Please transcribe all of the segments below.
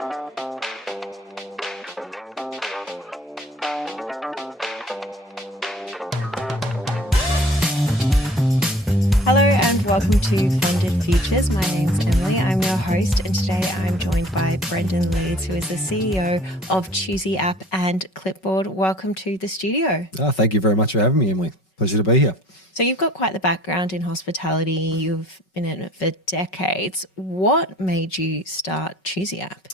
Hello and welcome to Funded Futures. My name's Emily. I'm your host, and today I'm joined by Brendan Leeds, who is the CEO of Choosey App and Clipboard. Welcome to the studio. Thank you very much for having me, Emily. Pleasure to be here. So you've got quite the background in hospitality. You've been in it for decades. What made you start Choosey App?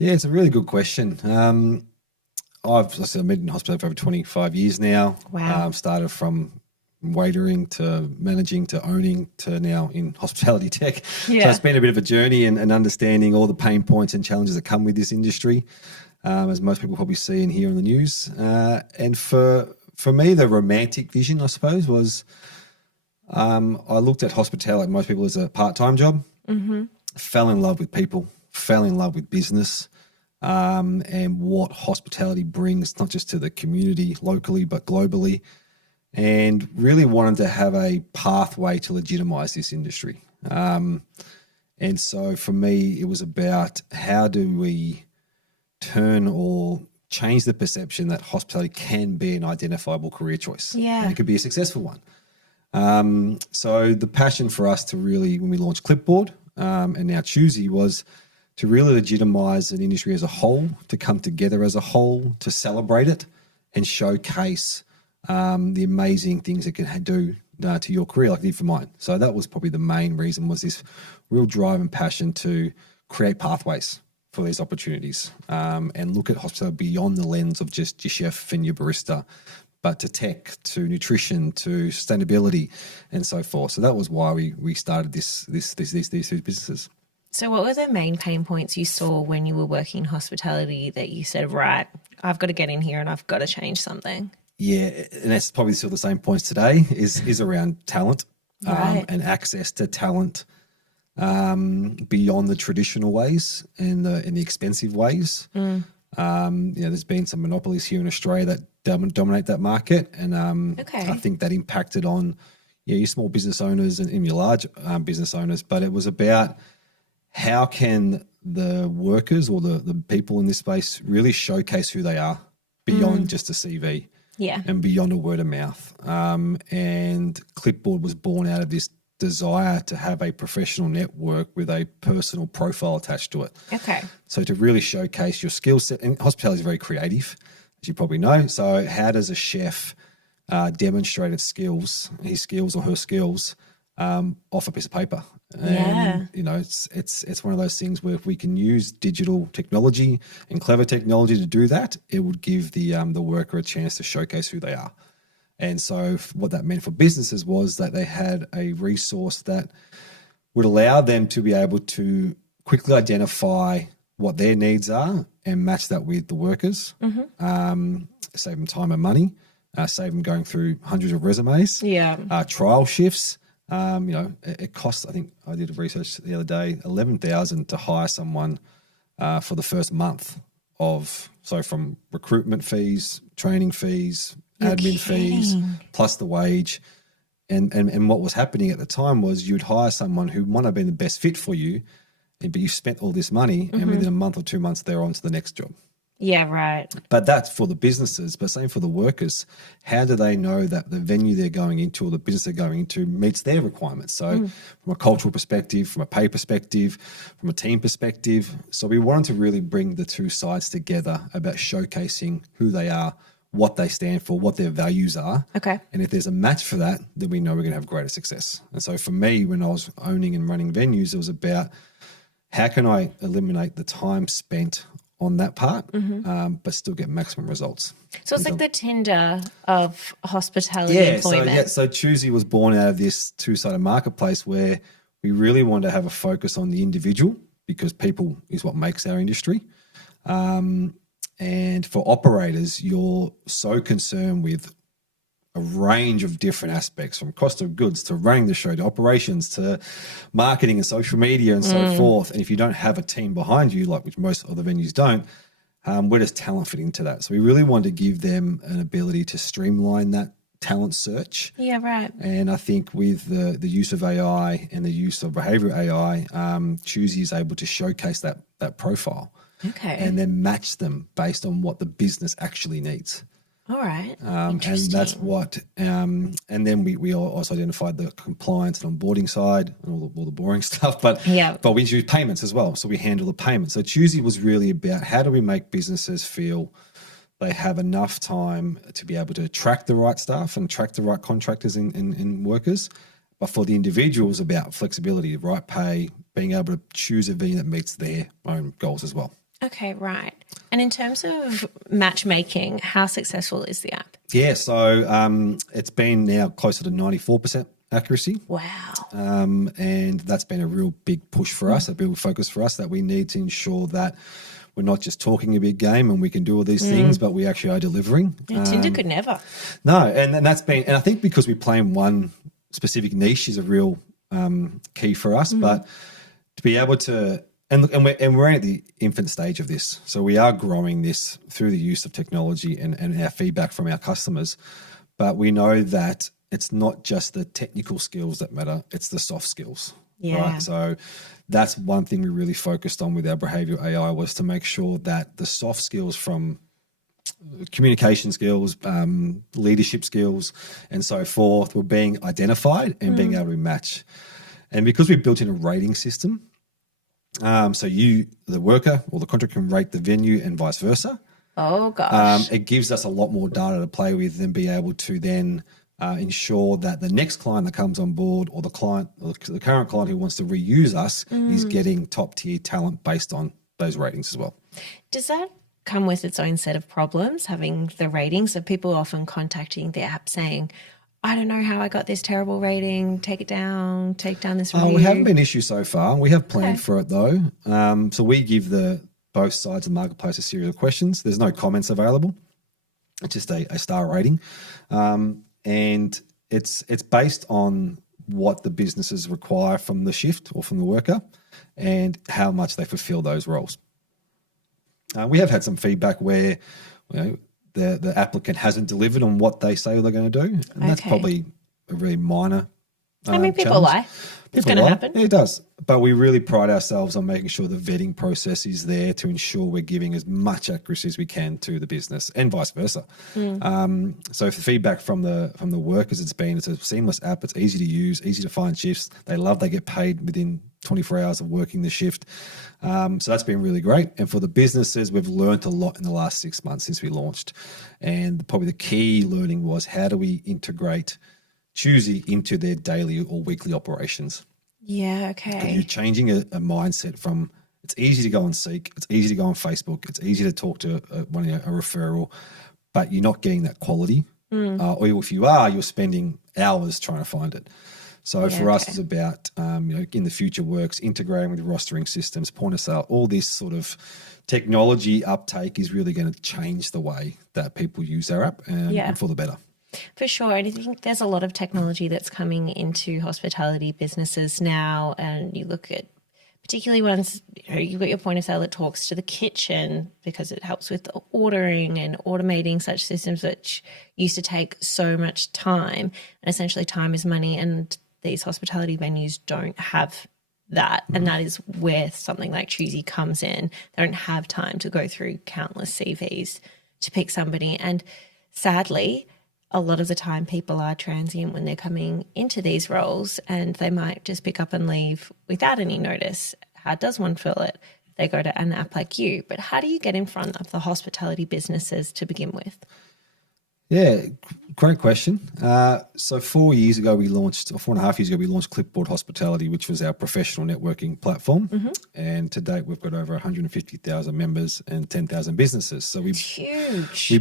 Yeah, it's a really good question. I've been in hospitality for over 25 years now. Wow. Started from waitering to managing to owning to now in hospitality tech. Yeah. So it's been a bit of a journey and understanding all the pain points and challenges that come with this industry, as most people probably see and hear on the news. And for me, the romantic vision, I suppose, was I looked at hospitality, like most people, as a part-time job, fell in love with people, fell in love with business, and what hospitality brings, not just to the community locally, but globally, and really wanted to have a pathway to legitimize this industry. And so for me, it was about how do we turn or change the perception that hospitality can be an identifiable career choice. Yeah. And it could be a successful one. So the passion for us to really, when we launched Clipboard and now Choosey, was to really legitimize an industry as a whole, to come together as a whole, to celebrate it and showcase the amazing things it can do to your career, like it did for mine. So that was probably the main reason, was this real drive and passion to create pathways for these opportunities, and look at hospitality beyond the lens of just your chef and your barista, but to tech, to nutrition, to sustainability, and so forth. So that was why we started these two businesses. So what were the main pain points you saw when you were working in hospitality that you said, right, I've got to get in here and I've got to change something? Yeah, and that's probably still the same points today, is around talent, Right. and access to talent beyond the traditional ways and the expensive ways. There's been some monopolies here in Australia that dominate that market, and I think that impacted on your small business owners and your large business owners. But it was about how can the workers or the people in this space really showcase who they are beyond just a CV. Yeah. And beyond a word of mouth. And Clipboard was born out of this desire to have a professional network with a personal profile attached to it. Okay. So to really showcase your skill set, and hospitality is very creative, as you probably know. So how does a chef demonstrate his skills or her skills off a piece of paper? And, it's one of those things where if we can use digital technology and clever technology to do that, it would give the worker a chance to showcase who they are. And so what that meant for businesses was that they had a resource that would allow them to be able to quickly identify what their needs are and match that with the workers, save them time and money, save them going through hundreds of resumes, trial shifts. It costs, I think I did research the other day, $11,000 to hire someone for the first month from recruitment fees, training fees, admin fees, plus the wage. And what was happening at the time was you'd hire someone who might have been the best fit for you, but you spent all this money and within a month or 2 months, they're on to the next job. Yeah, right. But that's for the businesses, but same for the workers. How do they know that the venue they're going into or the business they're going into meets their requirements? So from a cultural perspective, from a pay perspective, from a team perspective. So we wanted to really bring the two sides together about showcasing who they are, what they stand for, what their values are. Okay. And if there's a match for that, then we know we're going to have greater success. And so for me, when I was owning and running venues, it was about how can I eliminate the time spent on that part, but still get maximum results. So it's like the Tinder of hospitality employment. So Choosey was born out of this two-sided marketplace where we really wanted to have a focus on the individual, because people is what makes our industry. And for operators, you're so concerned with a range of different aspects, from cost of goods to running the show to operations to marketing and social media and so forth. And if you don't have a team behind you, like which most other venues don't, where does talent fit into that? So we really wanted to give them an ability to streamline that talent search. Yeah, right. And I think with the use of AI and the use of behavioral AI, Choosey is able to showcase that profile Okay. and then match them based on what the business actually needs. All right. And that's what, and then we also identified the compliance and onboarding side and all the boring stuff, but we use payments as well. So we handle the payments. So Choosey was really about how do we make businesses feel they have enough time to be able to attract the right staff and attract the right contractors and workers. But for the individuals, about flexibility, right pay, being able to choose a venue that meets their own goals as well. Okay, right. And in terms of matchmaking, how successful is the app? Yeah, so it's been now closer to 94% accuracy. Wow. And that's been a real big push for us, a big focus for us, that we need to ensure that we're not just talking a big game and we can do all these things, but we actually are delivering. Tinder could never. No, and that's been, and I think because we play in one specific niche is a real key for us, but to be able to, and we're at the infant stage of this. So we are growing this through the use of technology and our feedback from our customers. But we know that it's not just the technical skills that matter, it's the soft skills. Yeah. Right. So that's one thing we really focused on with our behavioral AI, was to make sure that the soft skills from communication skills, leadership skills, and so forth were being identified and being able to match. And because we built in a rating system, so you, the worker or the contractor, can rate the venue and vice versa. Oh, gosh. It gives us a lot more data to play with and be able to then ensure that the next client that comes on board, or the client, or the current client who wants to reuse us, is getting top tier talent based on those ratings as well. Does that come with its own set of problems, having the ratings? So people often contacting the app saying, I don't know how I got this terrible rating, take down this review. We haven't been issues so far. We have planned for it though. So we give both sides of the marketplace a series of questions. There's no comments available. It's just a star rating. And it's based on what the businesses require from the shift or from the worker and how much they fulfill those roles. We have had some feedback where, the applicant hasn't delivered on what they say they're going to do. And that's probably a really minor people lie. It's going to happen. Yeah, it does. But we really pride ourselves on making sure the vetting process is there to ensure we're giving as much accuracy as we can to the business, and vice versa. So the feedback from the workers, it's a seamless app. It's easy to use, easy to find shifts. They get paid within 24 hours of working the shift. So that's been really great. And for the businesses, we've learned a lot in the last 6 months since we launched. And probably the key learning was, how do we integrate Choosey into their daily or weekly operations? Yeah, okay. You're changing a mindset from, it's easy to go and seek, it's easy to go on Facebook, it's easy to talk to a referral, but you're not getting that quality. Or if you are, you're spending hours trying to find it. So for us, it's about, in the future works, integrating with rostering systems, point of sale, all this sort of technology uptake is really going to change the way that people use our app and for the better. For sure. And I think there's a lot of technology that's coming into hospitality businesses now. And you look at particularly ones, you've got your point of sale that talks to the kitchen because it helps with ordering and automating such systems, which used to take so much time. And essentially time is money, and these hospitality venues don't have that. And that is where something like Choosey comes in. They don't have time to go through countless CVs to pick somebody. And sadly, a lot of the time people are transient when they're coming into these roles, and they might just pick up and leave without any notice. How does one fill it? They go to an app like you. But how do you get in front of the hospitality businesses to begin with? Yeah, great question. So 4 years ago, we launched, or 4.5 years ago, we launched Clipboard Hospitality, which was our professional networking platform. And to date, we've got over 150,000 members and 10,000 businesses. So it's huge. We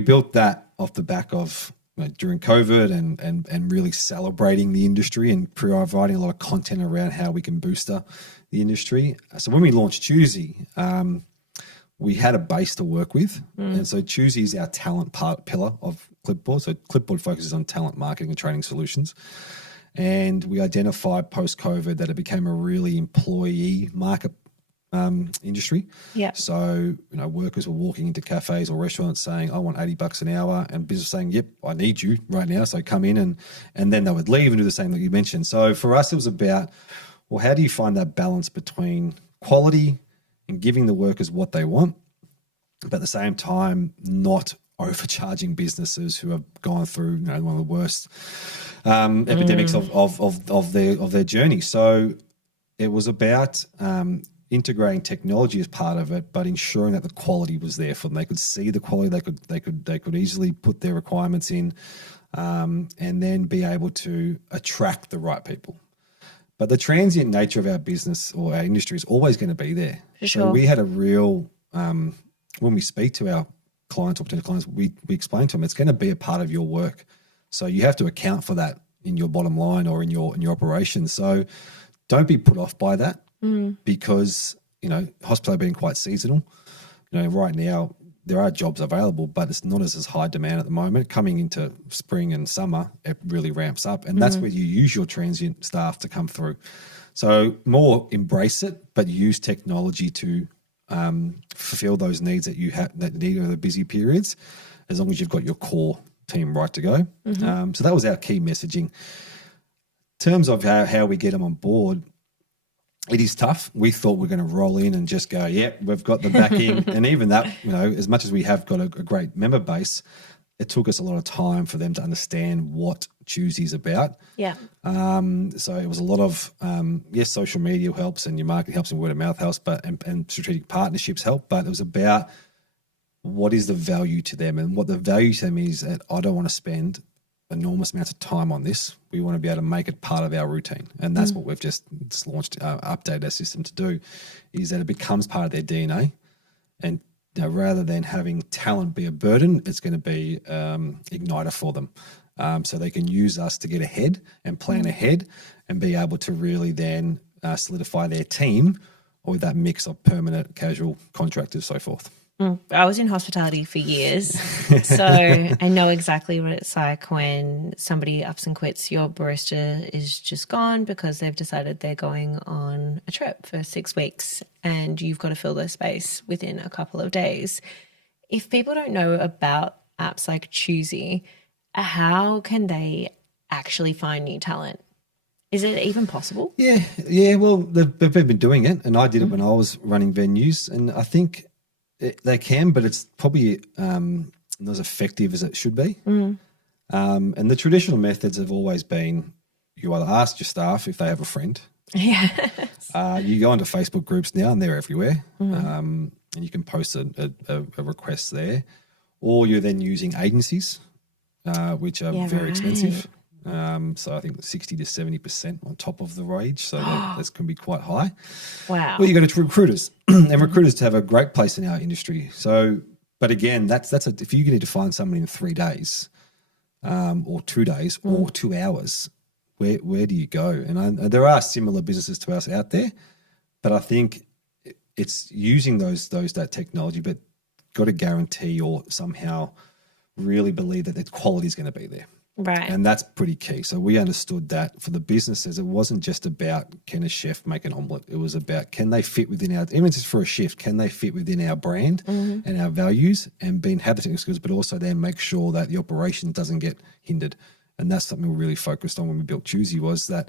built that off the back of during COVID and really celebrating the industry and providing a lot of content around how we can booster the industry. So when we launched Choosey, we had a base to work with. And so Choosey is our talent pillar of Clipboard. So Clipboard focuses on talent marketing and training solutions. And we identified post-COVID that it became a really employee market industry. Yeah. So, workers were walking into cafes or restaurants saying, I want $80 an hour, and business saying, yep, I need you right now. So come in, and then they would leave and do the same that you mentioned. So for us, it was about, well, how do you find that balance between quality and giving the workers what they want, but at the same time, not overcharging businesses who have gone through one of the worst epidemics of their journey. So it was about integrating technology as part of it, but ensuring that the quality was there for them. They could see the quality. They could easily put their requirements in, and then be able to attract the right people. But the transient nature of our business or our industry is always going to be there. Sure. So we had a real when we speak to our clients or potential clients, we explain to them it's going to be a part of your work. So you have to account for that in your bottom line or in your operations. So don't be put off by that because, hospitality being quite seasonal, right now there are jobs available, but it's not as high demand at the moment. Coming into spring and summer, it really ramps up. And that's where you use your transient staff to come through. So more embrace it, but use technology to fulfill those needs that you have that need over the busy periods, as long as you've got your core team right to go. So that was our key messaging. In terms of how we get them on board, it is tough. We thought we we're going to roll in and just go, we've got the backing. And even that, as much as we have got a great member base, it took us a lot of time for them to understand what Choosey is about. Yeah. So it was a lot of, yes, social media helps and your marketing helps and word of mouth helps, and strategic partnerships help. But it was about what is the value to them, and what the value to them is that I don't want to spend enormous amounts of time on this. We want to be able to make it part of our routine. And that's what we've just launched, updated our system to do, is that it becomes part of their DNA. And rather than having talent be a burden, it's going to be igniter for them. So they can use us to get ahead and plan ahead and be able to really then solidify their team with that mix of permanent, casual, contractors, so forth. I was in hospitality for years, so I know exactly what it's like when somebody ups and quits. Your barista is just gone because they've decided they're going on a trip for 6 weeks and you've got to fill their space within a couple of days. If people don't know about apps like Choosey, how can they actually find new talent? Is it even possible? Yeah. Well, they've been doing it, and I did it when I was running venues, and I think they can, but it's probably not as effective as it should be. And the traditional methods have always been, you either ask your staff if they have a friend. Yeah. You go into Facebook groups now, and they're everywhere, and you can post a request there, or you're then using agencies, which are very expensive. So I think 60 to 70% on top of the wage. So that can be quite high. Wow. Well, you go to recruiters, and recruiters have a great place in our industry. So, but again, that's if you need to find someone in 3 days, or 2 days, or 2 hours, where do you go? And there are similar businesses to us out there, but I think it's using that technology, but got to guarantee or somehow really believe that the quality is going to be there. Right. And that's pretty key. So we understood that for the businesses, it wasn't just about can a chef make an omelette. It was about can they fit within our, even just for a shift, can they fit within our brand and our values, and have the technical skills, but also then make sure that the operation doesn't get hindered. And that's something we really focused on when we built Choosey, was that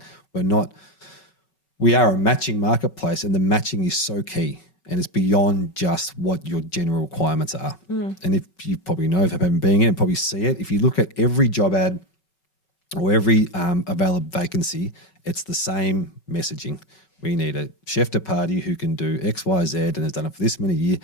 we are a matching marketplace, and the matching is so key. And it's beyond just what your general requirements are. And if you probably know, if I've been being in and probably see it, if you look at every job ad or every available vacancy, it's the same messaging. We need a chef de partie who can do X, Y, Z and has done it for this many years.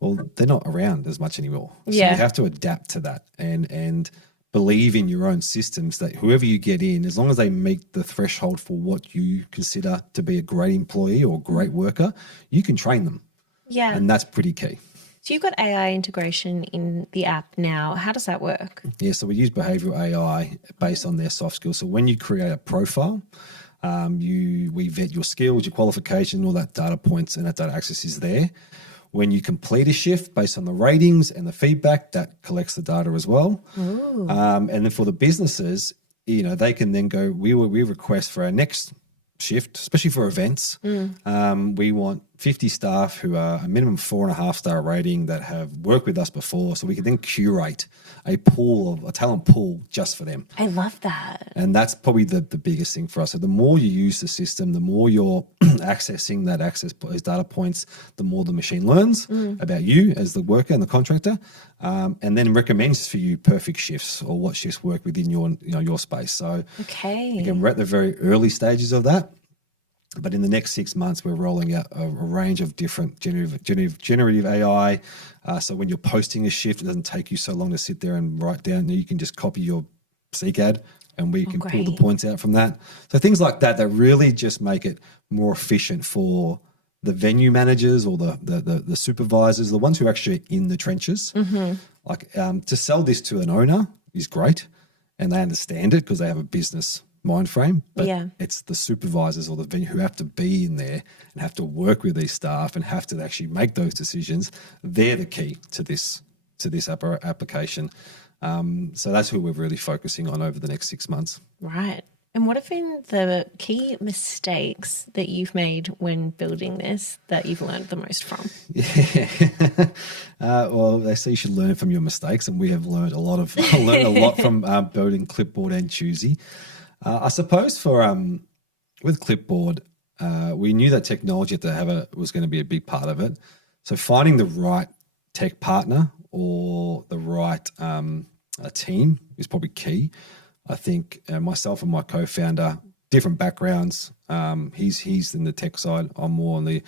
Well, they're not around as much anymore. So you have to adapt to that and believe in your own systems, that whoever you get in, as long as they meet the threshold for what you consider to be a great employee or great worker, you can train them. Yeah. And that's pretty key. So you've got AI integration in the app now. How does that work? Yeah, so we use behavioral AI based on their soft skills. So when you create a profile, we vet your skills, your qualification, all that data points, and that data access is there. When you complete a shift based on the ratings and the feedback, that collects the data as well. And then for the businesses, they can then go, we request for our next shift, especially for events. We want 50 staff who are a minimum 4.5-star rating that have worked with us before. So we can then curate a talent pool just for them. I love that. And that's probably the biggest thing for us. So the more you use the system, the more you're accessing those data points, the more the machine learns about you as the worker and the contractor, and then recommends for you perfect shifts or what shifts work within your space. So again, we're at the very early stages of that. But in the next 6 months, we're rolling out a range of different generative AI. So when you're posting a shift, it doesn't take you so long to sit there and write down. You can just copy your Seek ad and we can pull the points out from that. So things like that really just make it more efficient for the venue managers or the supervisors, the ones who are actually in the trenches. Like to sell this to an owner is great and they understand it because they have a business mind frame, but it's the supervisors or the venue who have to be in there and have to work with these staff and have to actually make those decisions. They're the key to this application. So that's who we're really focusing on over the next 6 months. Right. And what have been the key mistakes that you've made when building this that you've learned the most from? Well, they say you should learn from your mistakes, and we have learned a lot from building Clipboard and Choosey. I suppose with Clipboard, we knew that technology was going to be a big part of it. So finding the right tech partner or the right team is probably key. I think myself and my co-founder, different backgrounds. He's in the tech side. I'm more on the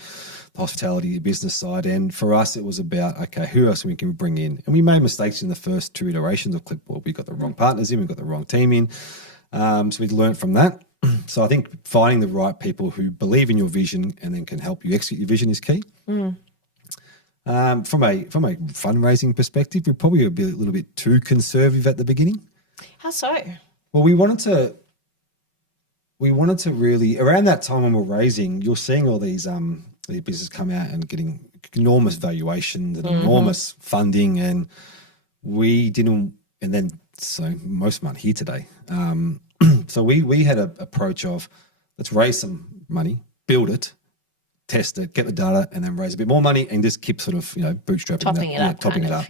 hospitality business side. And for us, it was about, okay, who else we can bring in? And we made mistakes in the first 2 iterations of Clipboard. We got the wrong partners in, we got the wrong team in. So we'd learned from that. So I think finding the right people who believe in your vision and then can help you execute your vision is key. From a fundraising perspective, we're probably a little bit too conservative at the beginning. How so? Well, we wanted to really, around that time when we're raising, you're seeing all these businesses come out and getting enormous valuations and enormous funding, and we didn't. And then, so most of them aren't here today. So we had an approach of, let's raise some money, build it, test it, get the data, and then raise a bit more money and just keep sort of, bootstrapping topping it up.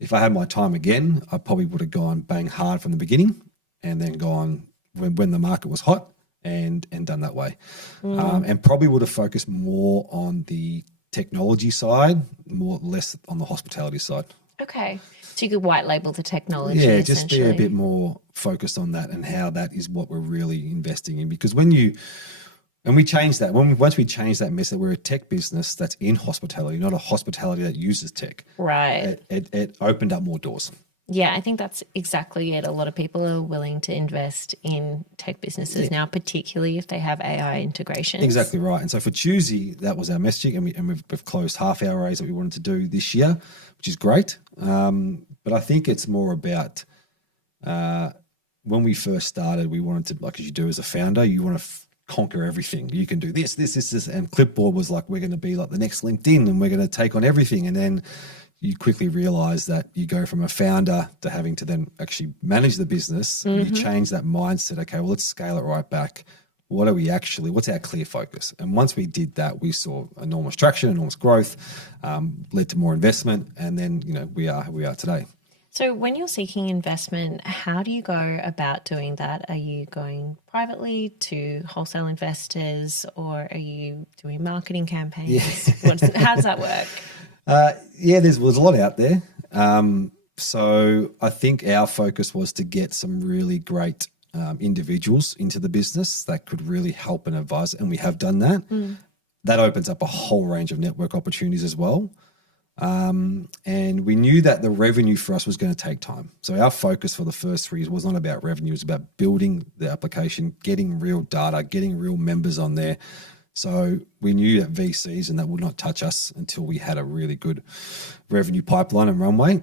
If I had my time again, I probably would have gone bang hard from the beginning and then gone when the market was hot and done that way. And probably would have focused more on the technology side, less on the hospitality side. Okay. So you could white label the technology. Yeah, just be a bit more focused on that and how that is what we're really investing in. Because we changed that. Once we changed that message, we're a tech business that's in hospitality, not a hospitality that uses tech. Right. It opened up more doors. Yeah, I think that's exactly it. A lot of people are willing to invest in tech businesses now, particularly if they have AI integrations. Exactly right. And so for Choosey, that was our messaging, and we've closed half our arrays that we wanted to do this year, which is great. But I think it's more about when we first started, we wanted to, like as you do as a founder, you want to conquer everything. You can do this, and Clipboard was like, we're going to be like the next LinkedIn and we're going to take on everything. And then you quickly realize that you go from a founder to having to then actually manage the business. You change that mindset. Okay, well, let's scale it right back. What's our clear focus? And once we did that, we saw enormous traction, enormous growth, led to more investment. And then, we are who we are today. So when you're seeking investment, how do you go about doing that? Are you going privately to wholesale investors, or are you doing marketing campaigns? How does that work? There's a lot out there. So I think our focus was to get some really great individuals into the business that could really help and advise, and we have done that. That opens up a whole range of network opportunities as well. And we knew that the revenue for us was going to take time. So our focus for the first 3 years was not about revenue, it was about building the application, getting real data, getting real members on there. So we knew that VCs and that would not touch us until we had a really good revenue pipeline and runway.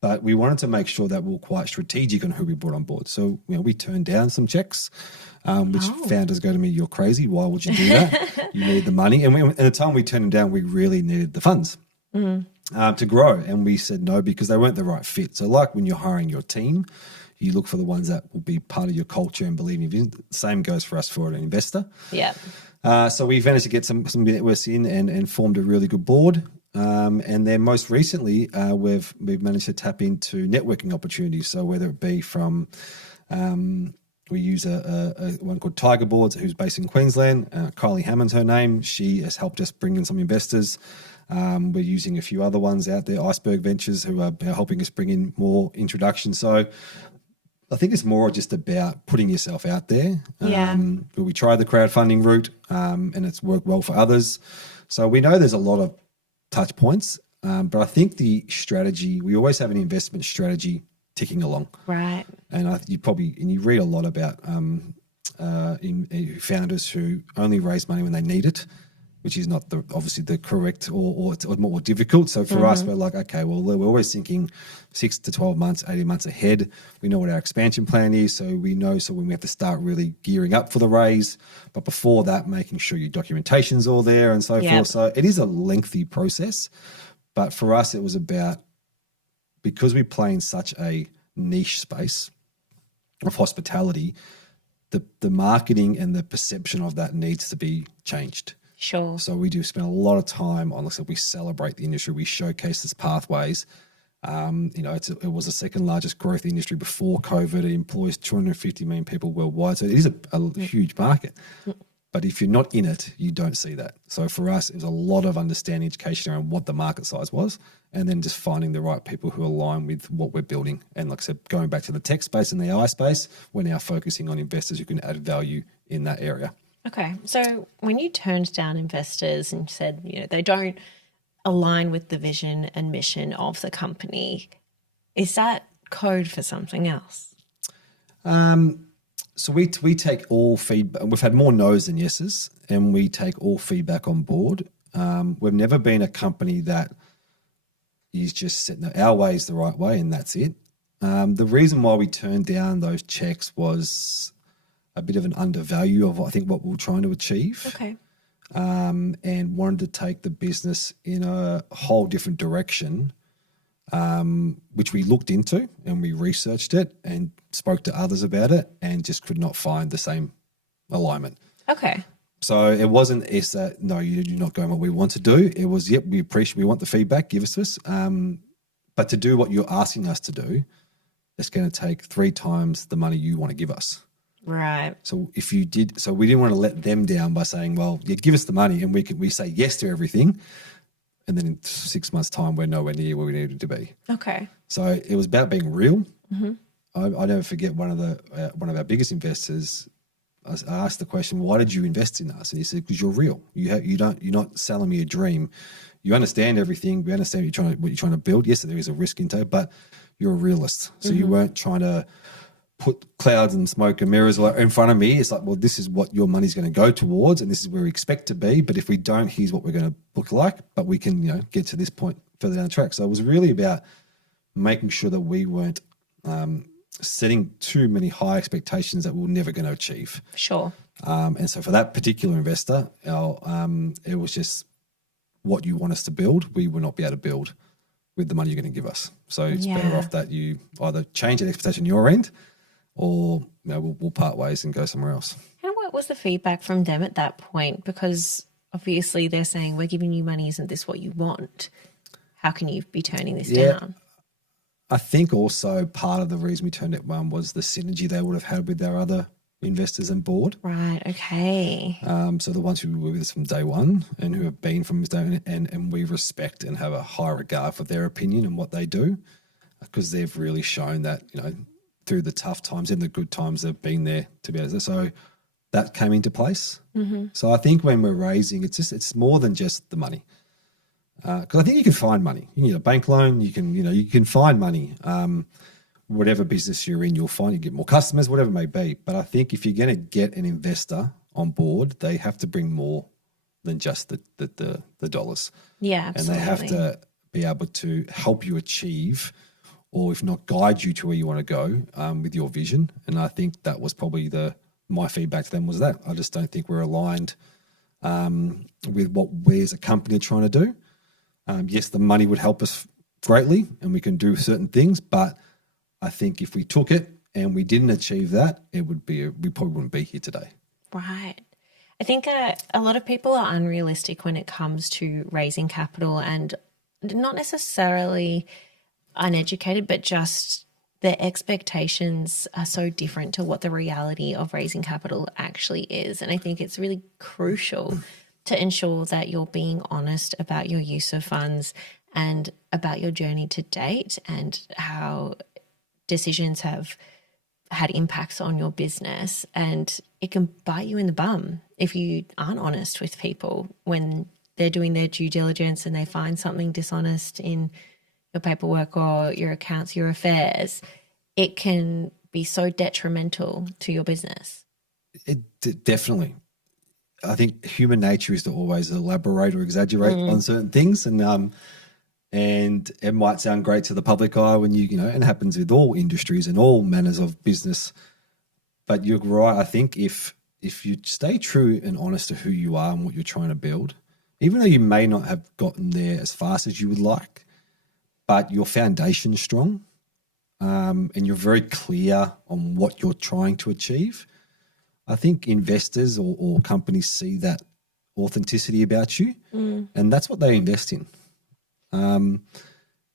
But we wanted to make sure that we were quite strategic on who we brought on board. So we turned down some checks, which founders go to me, you're crazy. Why would you do that? You need the money. And at the time we turned them down, we really needed the funds to grow. And we said no because they weren't the right fit. So like when you're hiring your team, you look for the ones that will be part of your culture and believe in you. The same goes for us for an investor. Yeah. So we managed to get some networks in and formed a really good board. And then most recently, we've managed to tap into networking opportunities. So whether it be from, we use a one called Tiger Boards, who's based in Queensland. Kylie Hammond's her name. She has helped us bring in some investors. We're using a few other ones out there, Iceberg Ventures, who are helping us bring in more introductions. So I think it's more just about putting yourself out there. Yeah. We tried the crowdfunding route, and it's worked well for others. So we know there's a lot of touch points, but I think the strategy, we always have an investment strategy ticking along. Right. And you read a lot about founders who only raise money when they need it, which is not obviously the correct or it's more difficult. So for us, we're like, okay, well, we're always thinking 6 to 12 months, 18 months ahead. We know what our expansion plan is. So we know, so when we have to start really gearing up for the raise, but before that, making sure your documentation's all there and so forth. So it is a lengthy process, but for us, it was about, because we play in such a niche space of hospitality, the marketing and the perception of that needs to be changed. Sure. So we do spend a lot of time on, like, we celebrate the industry, we showcase its pathways. It was the second largest growth industry before COVID. It employs 250 million people worldwide. So it is a huge market. But if you're not in it, you don't see that. So for us, it was a lot of understanding, education around what the market size was, and then just finding the right people who align with what we're building. And like I said, going back to the tech space and the AI space, we're now focusing on investors who can add value in that area. Okay. So when you turned down investors and said, they don't align with the vision and mission of the company, is that code for something else? So we take all feedback. We've had more no's than yeses, and we take all feedback on board. We've never been a company that is just setting our way is the right way and that's it. The reason why we turned down those checks was a bit of an undervalue of, I think, what we were trying to achieve. Okay. And wanted to take the business in a whole different direction, which we looked into and we researched it and spoke to others about it and just could not find the same alignment. Okay. So it wasn't no, you're not going what we want to do. It was, yep, we appreciate, we want the feedback, give us this. But to do what you're asking us to do, it's going to take 3 times the money you want to give us. Right. So we didn't want to let them down by saying, well, yeah, give us the money and we say yes to everything. And then in 6 months' time, we're nowhere near where we needed to be. Okay. So it was about being real. Mm-hmm. I never forget one of our biggest investors. I asked the question, why did you invest in us? And he said, because you're real. You're not selling me a dream. You understand everything. We understand what you're trying to build. Yes, there is a risk into it, but you're a realist. So you weren't trying to put clouds and smoke and mirrors in front of me. It's like, well, this is what your money's going to go towards and this is where we expect to be. But if we don't, here's what we're going to look like. But we can, get to this point further down the track. So it was really about making sure that we weren't setting too many high expectations that we were never going to achieve. Sure. And so for that particular investor, it was just what you want us to build, we will not be able to build with the money you're going to give us. So it's better off that you either change an expectation on your end or we'll part ways and go somewhere else. And what was the feedback from them at that point? Because obviously they're saying, we're giving you money, isn't this what you want? How can you be turning this down? I think also part of the reason we turned it down was the synergy they would have had with our other investors and board. Right, okay. So the ones who were with us from day one and who have been from day one, and we respect and have a high regard for their opinion and what they do, because they've really shown that, through the tough times and the good times, they've been there to be able to. So that came into place. Mm-hmm. So I think when we're raising, it's more than just the money. Because I think you can find money. You can get a bank loan. You can find money. Whatever business you're in, you'll find you get more customers, whatever it may be. But I think if you're going to get an investor on board, they have to bring more than just the dollars. Yeah, absolutely. And they have to be able to help you achieve, or if not guide you to where you want to go with your vision. And I think that was probably my feedback to them was that. I just don't think we're aligned with what we as a company are trying to do. Yes, the money would help us greatly and we can do certain things, but I think if we took it and we didn't achieve that, we probably wouldn't be here today. Right. I think a lot of people are unrealistic when it comes to raising capital, and not necessarily uneducated, but just their expectations are so different to what the reality of raising capital actually is. And I think it's really crucial to ensure that you're being honest about your use of funds and about your journey to date and how decisions have had impacts on your business. And it can bite you in the bum if you aren't honest with people when they're doing their due diligence and they find something dishonest in your paperwork or your accounts, your affairs. It can be so detrimental to your business. Definitely. I think human nature is to always elaborate or exaggerate on certain things, and it might sound great to the public eye when you know, and it happens with all industries and all manners of business. But you're right. I think if you stay true and honest to who you are and what you're trying to build, even though you may not have gotten there as fast as you would like, but your foundation's strong, and you're very clear on what you're trying to achieve, I think investors or companies see that authenticity about you, and that's what they invest in.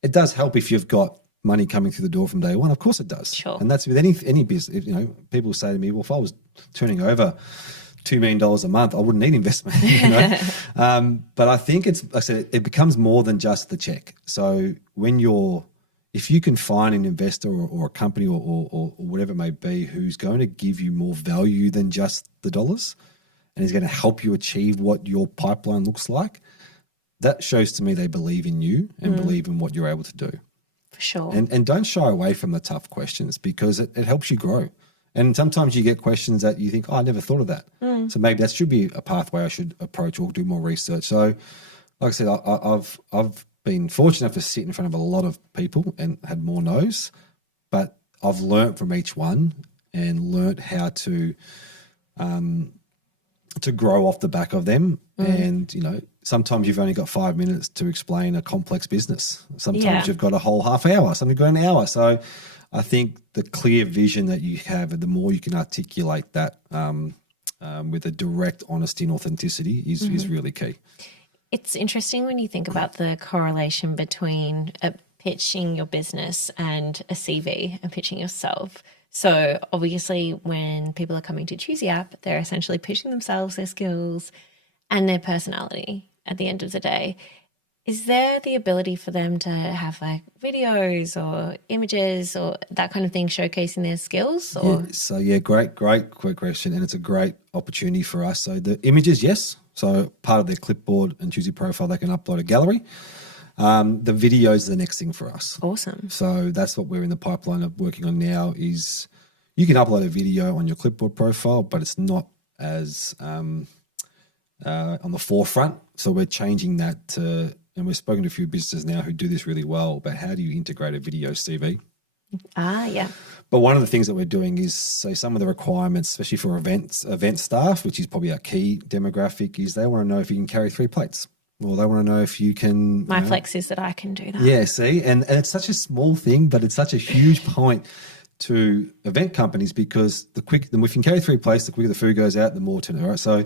It does help if you've got money coming through the door from day one. Of course it does. Sure. And that's with any business. You know, people say to me, well, if I was turning over $2 million a month, I wouldn't need investment, you know. But I think like I said, it becomes more than just the check. So if you can find an investor or a company or whatever it may be who's going to give you more value than just the dollars and is going to help you achieve what your pipeline looks like, that shows to me they believe in you and believe in what you're able to do. For sure. And don't shy away from the tough questions because it helps you grow. And sometimes you get questions that you think, oh, I never thought of that. So maybe that should be a pathway I should approach or do more research. So like I said, I've been fortunate enough to sit in front of a lot of people and had more no's, but I've learnt from each one and learnt how to grow off the back of them. And, you know, sometimes you've only got 5 minutes to explain a complex business. Sometimes you've got a whole half hour, sometimes you've got an hour. So I think the clear vision that you have, and the more you can articulate that with a direct honesty and authenticity is really key. It's interesting when you think about the correlation between pitching your business and a CV and pitching yourself. So obviously when people are coming to Choosey App, they're essentially pitching themselves, their skills and their personality at the end of the day. Is there the ability for them to have like videos or images or that kind of thing showcasing their skills? Or? Great question. And it's a great opportunity for us. So the images, yes. So part of their clipboard and Choosey profile, they can upload a gallery. The video is the next thing for us. Awesome. So that's what we're in the pipeline of working on now is you can upload a video on your clipboard profile, but it's not as on the forefront. So we're changing that to, and we've spoken to a few businesses now who do this really well, but how do you integrate a video CV? Yeah. But one of the things that we're doing is, say, some of the requirements, especially for event staff, which is probably our key demographic, is they want to know if you can carry 3 plates, or they want to know if you can. My flex is that I can do that. Yeah, see, and it's such a small thing, but it's such a huge point to event companies because if you can carry 3 plates, the quicker the food goes out, the more turnover. Right? So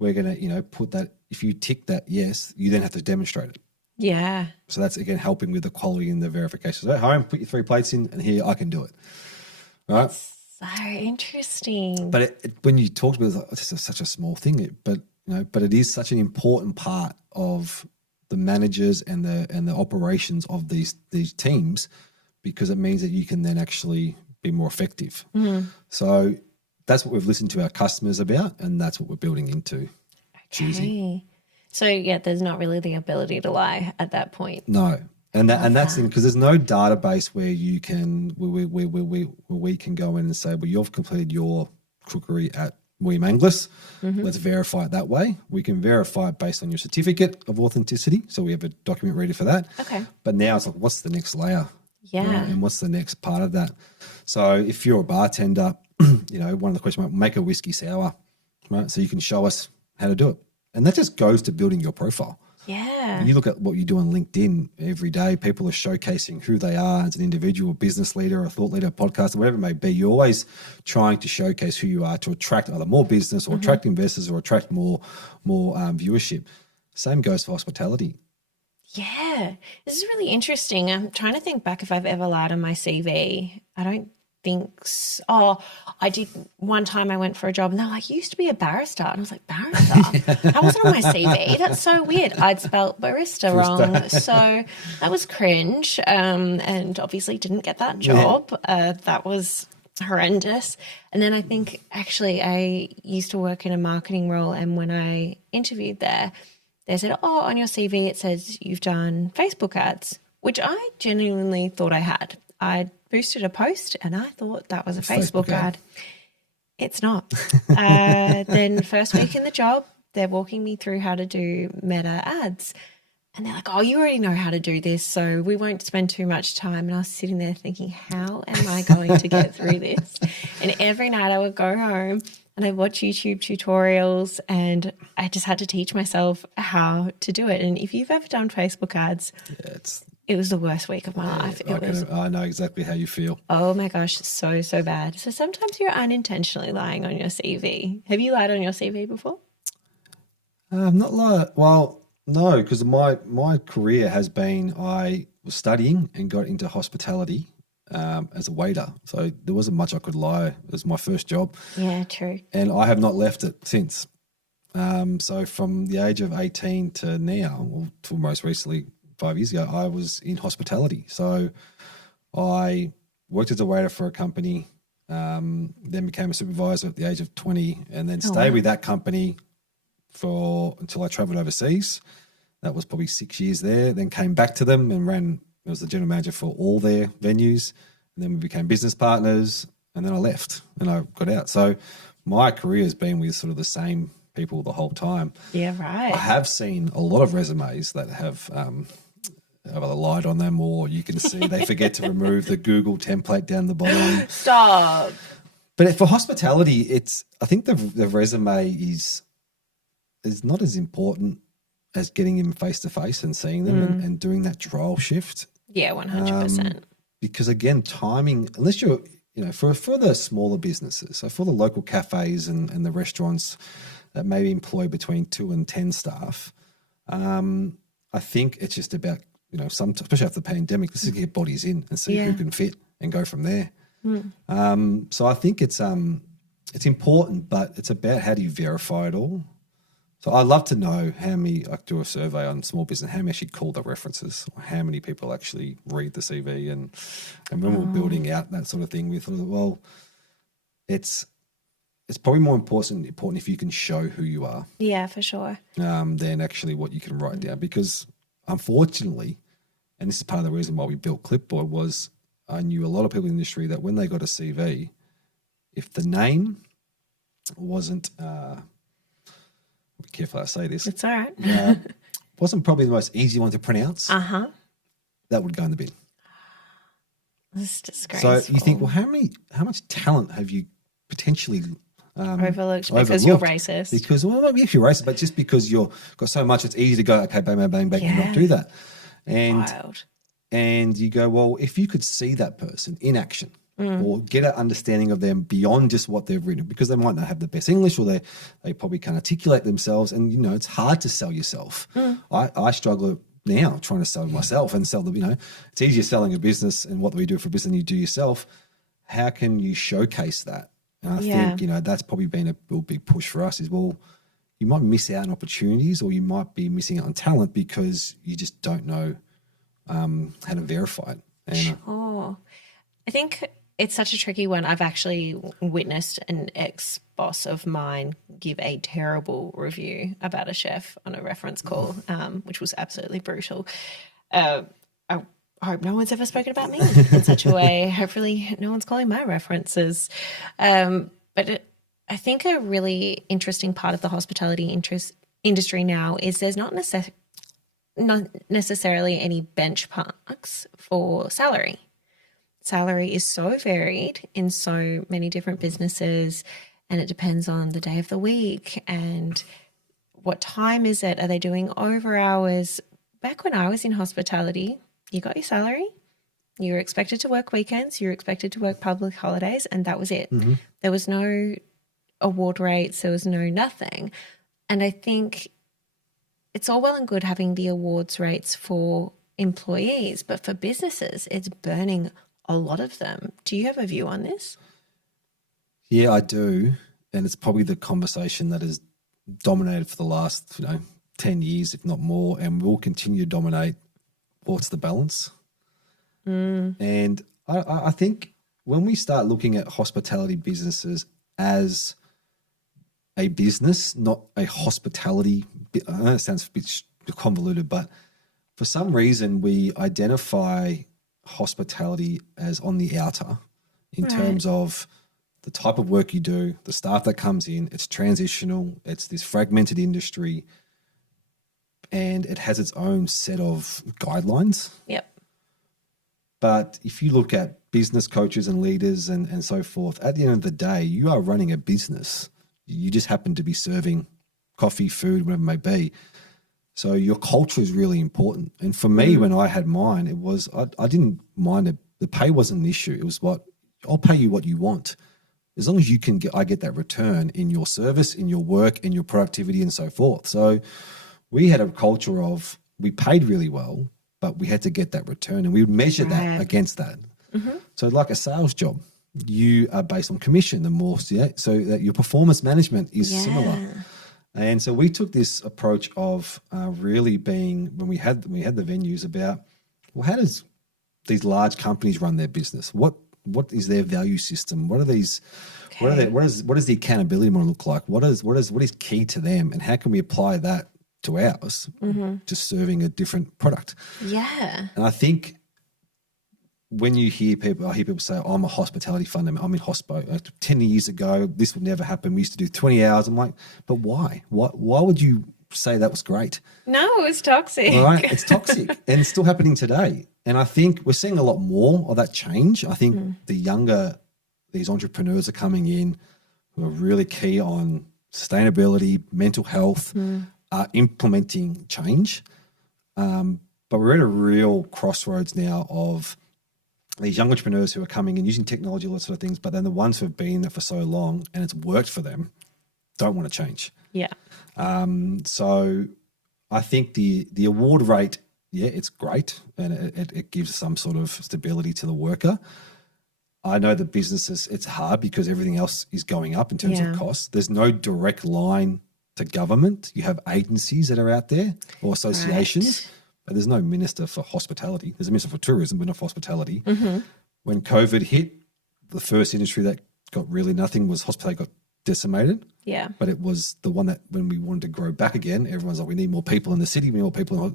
we're going to, put that. If you tick that yes, you then have to demonstrate it. Yeah. So that's, again, helping with the quality and the verification. So at home, put your 3 plates in, and here I can do it. Right? That's so interesting. But when you talk about it, it's just such a small thing. But it is such an important part of the managers and the operations of these teams because it means that you can then actually be more effective. So that's what we've listened to our customers about, and that's what we're building into Choosey. So there's not really the ability to lie at that point. No, and that's because there's no database where you can we can go in and say, well, you've completed your cookery at William Anglis. Let's verify it that way. We can verify it based on your certificate of authenticity. So we have a document ready for that. Okay. But now it's like, what's the next layer? Yeah. Right? And what's the next part of that? So if you're a bartender, one of the questions might make a whiskey sour, right? So you can show us how to do it. And that just goes to building your profile. Yeah. You look at what you do on LinkedIn every day, people are showcasing who they are as an individual, business leader, a thought leader, podcaster, whatever it may be. You're always trying to showcase who you are to attract either more business or attract investors or attract more viewership. Same goes for hospitality. Yeah. This is really interesting. I'm trying to think back if I've ever lied on my CV. I don't think so. Oh, I did one time. I went for a job and they're like, you used to be a barrister. And I was like, barrister? That wasn't on my CV. That's so weird. I'd spelt barista wrong. So that was cringe, and obviously didn't get that job. That was horrendous. And then I think actually I used to work in a marketing role, and when I interviewed there, they said, oh, on your CV it says you've done Facebook ads, which I genuinely thought I had. I boosted a post and I thought that was a Facebook ad. It's not. Then first week in the job, they're walking me through how to do meta ads. And they're like, oh, you already know how to do this, so we won't spend too much time. And I was sitting there thinking, how am I going to get through this? And every night I would go home and I'd watch YouTube tutorials, and I just had to teach myself how to do it. And if you've ever done Facebook ads, it was the worst week of my life. I know exactly how you feel. Oh my gosh, so bad. So sometimes you're unintentionally lying on your CV. Have you lied on your CV before? Not lied. Well, no, because my career has been, I was studying and got into hospitality as a waiter. So there wasn't much I could lie. It was my first job. Yeah, true. And I have not left it since. So from the age of 18 to now, or till most recently 5 years ago, I was in hospitality. So I worked as a waiter for a company, then became a supervisor at the age of 20, and then stayed with that company until I travelled overseas. That was probably 6 years there. Then came back to them and was the general manager for all their venues. And then we became business partners, and then I left and I got out. So my career has been with sort of the same people the whole time. Yeah, right. I have seen a lot of resumes that have either lied on them, or you can see they forget to remove the Google template down the bottom. Stop. But for hospitality, I think the resume is not as important as getting them face to face and seeing them and doing that trial shift. Yeah, 100%. Because again, timing, unless you're, for the smaller businesses, so for the local cafes and the restaurants that maybe employ between 2 and 10 staff, I think it's just about, especially after the pandemic, let's just get bodies in and see who can fit and go from there. So I think it's important, but it's about how do you verify it all. So I'd love to know how many, I do a survey on small business, how many actually call the references, or how many people actually read the CV. And when we're building out that sort of thing, we thought, well, it's probably more important if you can show who you are. Yeah, for sure. Than actually what you can write down. Because unfortunately, and this is part of the reason why we built Clipboard, was I knew a lot of people in the industry that when they got a CV, if the name wasn't be careful how I say this. It's all right. Wasn't probably the most easy one to pronounce. That would go in the bin. This is disgraceful. So you think, well, how much talent have you potentially overlooked because you're racist? Because, well, not if you're racist, but just because you've got so much, it's easy to go, okay, bang, bang, bang, bang, and not do that. Wild. And you go, well, if you could see that person in action, or get an understanding of them beyond just what they've written, because they might not have the best English, or they probably can't articulate themselves. And, it's hard to sell yourself. I struggle now trying to sell myself and sell it's easier selling a business and what do we do for a business than you do yourself. How can you showcase that? And I think, that's probably been a real big push for us is, well, you might miss out on opportunities, or you might be missing out on talent because you just don't know how to verify it. And, sure. I think it's such a tricky one. I've actually witnessed an ex-boss of mine give a terrible review about a chef on a reference call, which was absolutely brutal. I hope no one's ever spoken about me in such a way. Hopefully no one's calling my references. But I think a really interesting part of the hospitality industry now is there's not necessarily any benchmarks for salary. Salary is so varied in so many different businesses, and it depends on the day of the week and What time is it? Are they doing over hours? Back when I was in hospitality, you got your salary. You were expected to work weekends. You were expected to work public holidays, and that was it. Mm-hmm. There was no award rates. There was no nothing. And I think it's all well and good having the awards rates for employees, but for businesses, it's burning a lot of them. Do you have a view on this? Yeah, I do. And it's probably the conversation that has dominated for the last, 10 years, if not more, and will continue to dominate. What's the balance? And I think when we start looking at hospitality businesses as a business, not a hospitality, I know it sounds a bit convoluted, but for some reason we identify hospitality as on the outer in terms of the type of work you do, the staff that comes in, it's transitional, it's this fragmented industry, and it has its own set of guidelines. Yep. But if you look at business coaches and leaders and so forth, at the end of the day, you are running a business. You just happen to be serving coffee, food, whatever it may be. So your culture is really important. And for me, when I had mine, it was, I didn't mind it. The pay wasn't an issue. It was I'll pay you what you want. As long as I get that return in your service, in your work, in your productivity and so forth. So we had a culture of, we paid really well, but we had to get that return, and we would measure that against that. So like a sales job, you are based on commission, so that your performance management is similar. And so we took this approach of really being, when we had the venues, about, well, how does these large companies run their business? What is their value system? What are these? Okay. What does the accountability model look like? What is key to them, and how can we apply that to ours, just serving a different product? Yeah. And I think when I hear people say, I'm a hospitality fundamental, I'm in hospo. 10 years ago, this would never happen. We used to do 20 hours. I'm like, but why? Why would you say that was great? No, it was toxic. All right, it's toxic, and it's still happening today. And I think we're seeing a lot more of that change. I think these entrepreneurs are coming in who are really key on sustainability, mental health, are implementing change. But we're at a real crossroads now of these young entrepreneurs who are coming in using technology, all that sort of things, but then the ones who have been there for so long and it's worked for them don't want to change. Yeah. So I think the award rate, it's great, and it gives some sort of stability to the worker. I know the businesses, it's hard because everything else is going up in terms of costs. There's no direct line to government. You have agencies that are out there or associations, but there's no minister for hospitality. There's a minister for tourism, but not for hospitality. When COVID hit, the first industry that got really nothing was hospitality, got decimated. Yeah. But it was the one that when we wanted to grow back again, everyone's like, we need more people in the city, we need more people.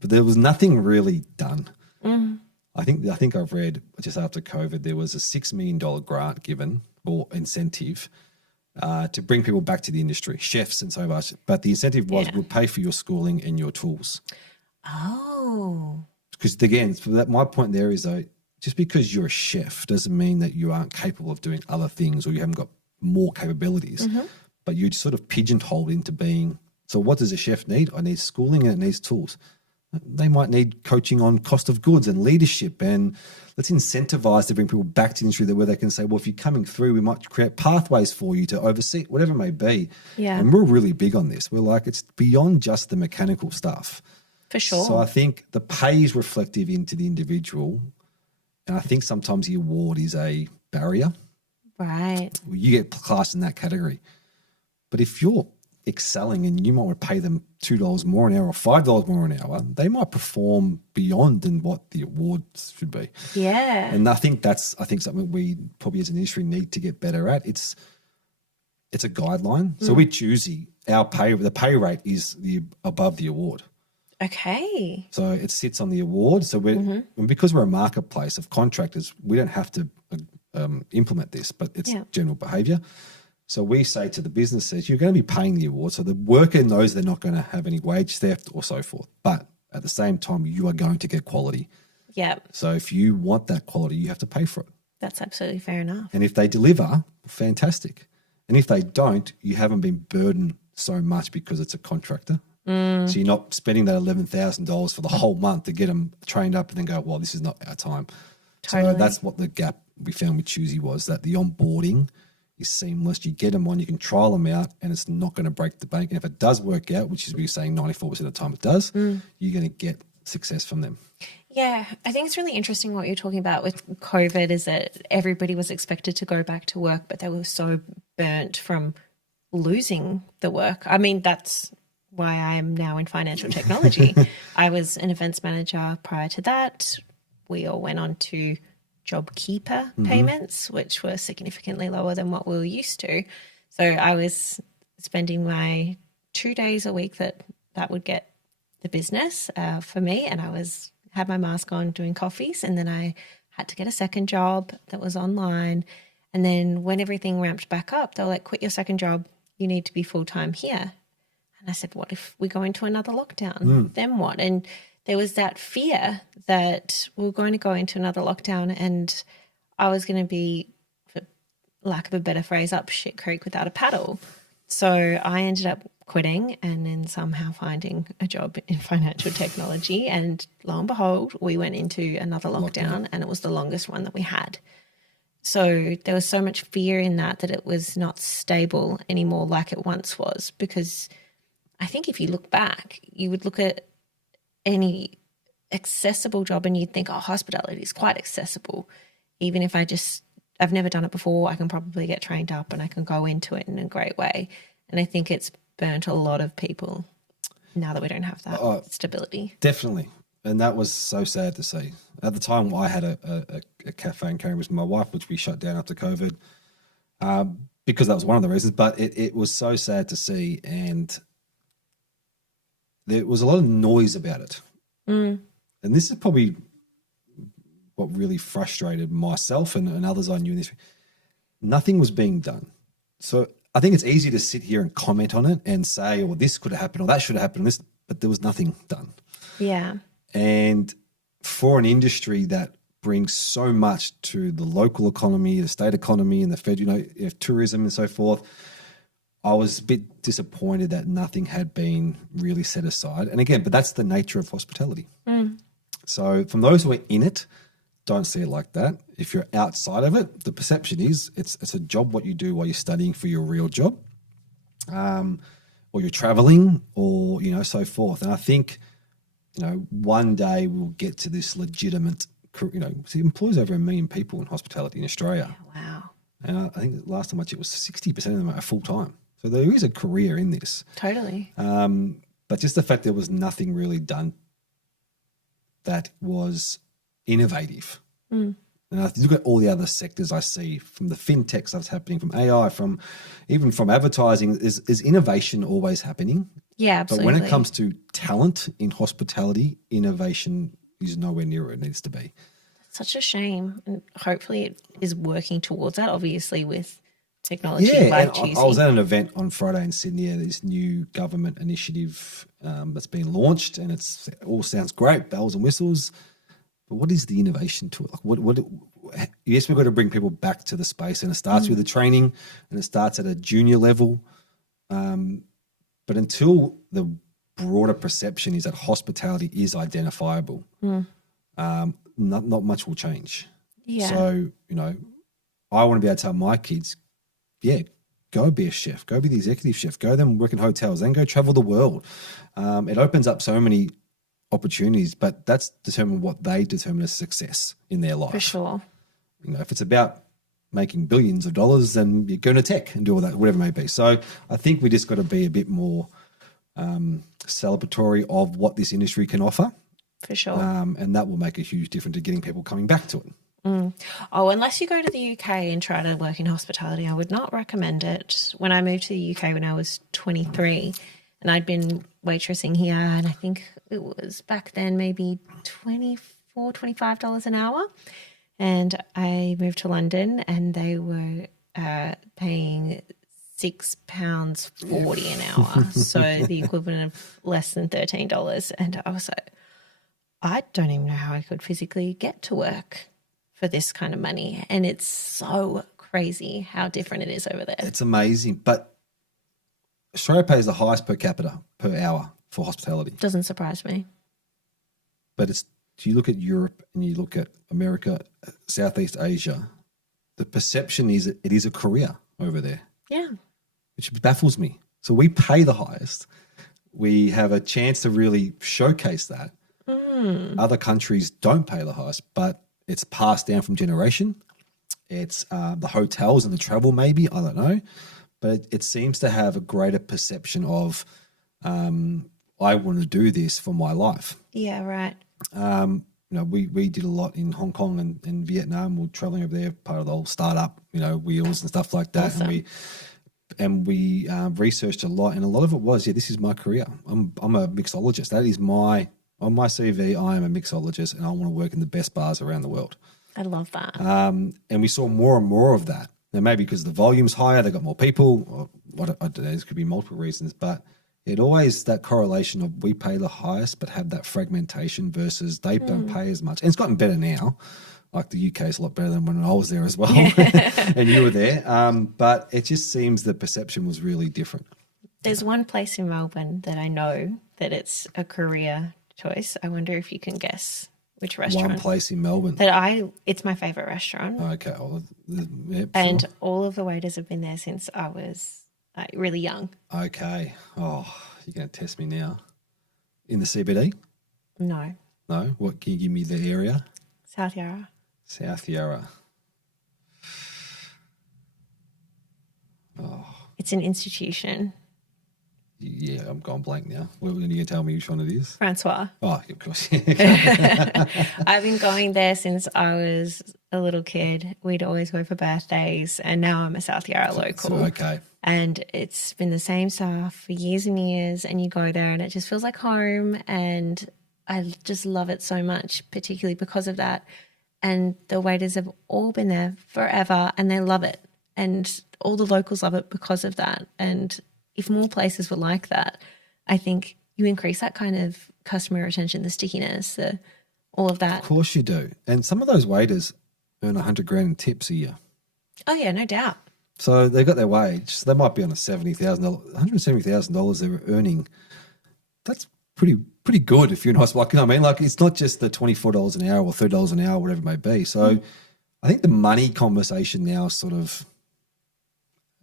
But there was nothing really done. I think I've read just after COVID, there was a $6 million grant given or incentive to bring people back to the industry, chefs and so much. But the incentive was we'll pay for your schooling and your tools. Oh. Because again, my point there is though, just because you're a chef doesn't mean that you aren't capable of doing other things or you haven't got more capabilities. But you're sort of pigeonholed into being, so what does a chef need? I need schooling and it needs tools. They might need coaching on cost of goods and leadership, and let's incentivize to bring people back to the industry where they can say, well, if you're coming through, we might create pathways for you to oversee, whatever it may be. Yeah. And we're really big on this. We're like, it's beyond just the mechanical stuff. For sure. So I think the pay is reflective into the individual, and I think sometimes the award is a barrier. Right. You get classed in that category. But if you're excelling and you might want to pay them $2 more an hour or $5 more an hour, they might perform beyond than what the awards should be. Yeah. And I think that's something we probably as an industry need to get better at. It's a guideline. So we Choosey, the pay rate is above the award. Okay. So it sits on the award. So and because we're a marketplace of contractors, we don't have to implement this, but it's general behaviour. So we say to the businesses, you're going to be paying the award. So the worker knows they're not going to have any wage theft or so forth. But at the same time, you are going to get quality. Yeah. So if you want that quality, you have to pay for it. That's absolutely fair enough. And if they deliver, fantastic. And if they don't, you haven't been burdened so much because it's a contractor. So you're not spending that $11,000 for the whole month to get them trained up and then go, well, this is not our time. Totally. So that's what the gap we found with Choosey was, that the onboarding is seamless. You get them on, you can trial them out, and it's not going to break the bank. And if it does work out, which is we're saying 94% of the time it does, you're going to get success from them. Yeah, I think it's really interesting what you're talking about with COVID is that everybody was expected to go back to work, but they were so burnt from losing the work. I mean, that's why I am now in financial technology. I was an events manager prior to that. We all went on to JobKeeper payments, which were significantly lower than what we were used to. So I was spending my 2 days a week that would get the business for me, and I had my mask on doing coffees, and then I had to get a second job that was online. And then when everything ramped back up, they were like, quit your second job. You need to be full-time here. And I said, what if we go into another lockdown? Then what? And there was that fear that we were going to go into another lockdown and I was going to be, for lack of a better phrase, up shit creek without a paddle. So I ended up quitting and then somehow finding a job in financial technology. And lo and behold, we went into another lockdown and it was the longest one that we had. So there was so much fear in that it was not stable anymore like it once was, because I think if you look back, you would look at any accessible job and you'd think, oh, hospitality is quite accessible. Even if I've never done it before, I can probably get trained up and I can go into it in a great way. And I think it's burnt a lot of people now that we don't have that stability. Definitely. And that was so sad to see. At the time, I had a cafe in Cambridge with my wife, which we shut down after COVID because that was one of the reasons. But it was so sad to see, and there was a lot of noise about it. And this is probably what really frustrated myself and others I knew in this. Nothing was being done. So I think it's easy to sit here and comment on it and say, well, this could have happened or that should have happened, but there was nothing done. Yeah. And for an industry that brings so much to the local economy, the state economy, and the fed, tourism and so forth, I was a bit disappointed that nothing had been really set aside. And again, but that's the nature of hospitality. So from those who are in it, don't see it like that. If you're outside of it, the perception is it's a job what you do while you're studying for your real job, or you're traveling, or so forth. And I think one day we'll get to this legitimate. It employs over 1 million people in hospitality in Australia. Yeah, wow. And I think last time I checked was 60% of them are full time. So there is a career in this. Totally. But just the fact there was nothing really done that was innovative. And I look at all the other sectors I see, from the fintech stuff's happening, from AI, even from advertising, is innovation always happening? Yeah, absolutely. But when it comes to talent in hospitality, innovation is nowhere near where it needs to be. Such a shame. And hopefully it is working towards that, obviously, with technology like Choosey. I was at an event on Friday in Sydney, this new government initiative that's been launched, and it all sounds great, bells and whistles. But what is the innovation to it? Like yes, we've got to bring people back to the space, and it starts with the training, and it starts at a junior level. But until the broader perception is that hospitality is identifiable, not much will change. Yeah. So, I want to be able to tell my kids, go be a chef, go be the executive chef, go then work in hotels, then go travel the world. It opens up so many opportunities, but that's determined what they determine as success in their life. For sure. If it's about making billions of dollars, then you go into tech and do all that, whatever it may be. So I think we just got to be a bit more celebratory of what this industry can offer. For sure. And that will make a huge difference to getting people coming back to it. Oh, unless you go to the UK and try to work in hospitality, I would not recommend it. When I moved to the UK when I was 23, and I'd been waitressing here, and I think it was back then maybe $24, $25 an hour. And I moved to London and they were paying £6.40 an hour. So the equivalent of less than $13. And I was like, I don't even know how I could physically get to work for this kind of money. And it's so crazy how different it is over there. It's amazing. But Australia pays the highest per capita per hour for hospitality. Doesn't surprise me. But you look at Europe and you look at America, Southeast Asia, the perception is it is a career over there. Yeah. Which baffles me. So we pay the highest. We have a chance to really showcase that. Other countries don't pay the highest, but it's passed down from generation. It's the hotels and the travel maybe, I don't know. But it seems to have a greater perception of I want to do this for my life. Yeah, right. We did a lot in Hong Kong and Vietnam. We're traveling over there, part of the whole startup, wheels and stuff like that. Awesome. And we researched a lot, and a lot of it was, this is my career. I'm a mixologist. That is on my CV. I am a mixologist, and I want to work in the best bars around the world. I love that. And we saw more and more of that. Now, maybe because the volume's higher, they got more people. Or, I don't know. There could be multiple reasons, but it always that correlation of we pay the highest, but have that fragmentation versus they don't pay as much. And it's gotten better now. Like the UK is a lot better than when I was there as well, and you were there. But it just seems the perception was really different. There's one place in Melbourne that I know that it's a career choice. I wonder if you can guess which restaurant. One place in Melbourne. It's my favourite restaurant. Okay. Well, yep, and sure. all of the waiters have been there since I was really young. Okay. Oh, you're going to test me now. In the CBD? No. No? What, can you give me the area? South Yarra. South Yarra. Oh. It's an institution. Yeah, I'm going blank now. Well, are you going to tell me which one it is? Francois. Oh, of course. I've been going there since I was a little kid. We'd always go for birthdays, and now I'm a South Yarra local. Okay. And it's been the same staff for years and years, and you go there and it just feels like home, and I just love it so much, particularly because of that. And the waiters have all been there forever, and they love it. And all the locals love it because of that. And if more places were like that, I think you increase that kind of customer retention, the stickiness, all of that. Of course you do. And some of those waiters earn $100,000 in tips a year. Oh, yeah, no doubt. So they got their wage. So they might be on a $170,000 they're earning. That's pretty good if you're in hospital. Like, like it's not just the $24 an hour or $30 an hour, whatever it may be. So I think the money conversation now sort of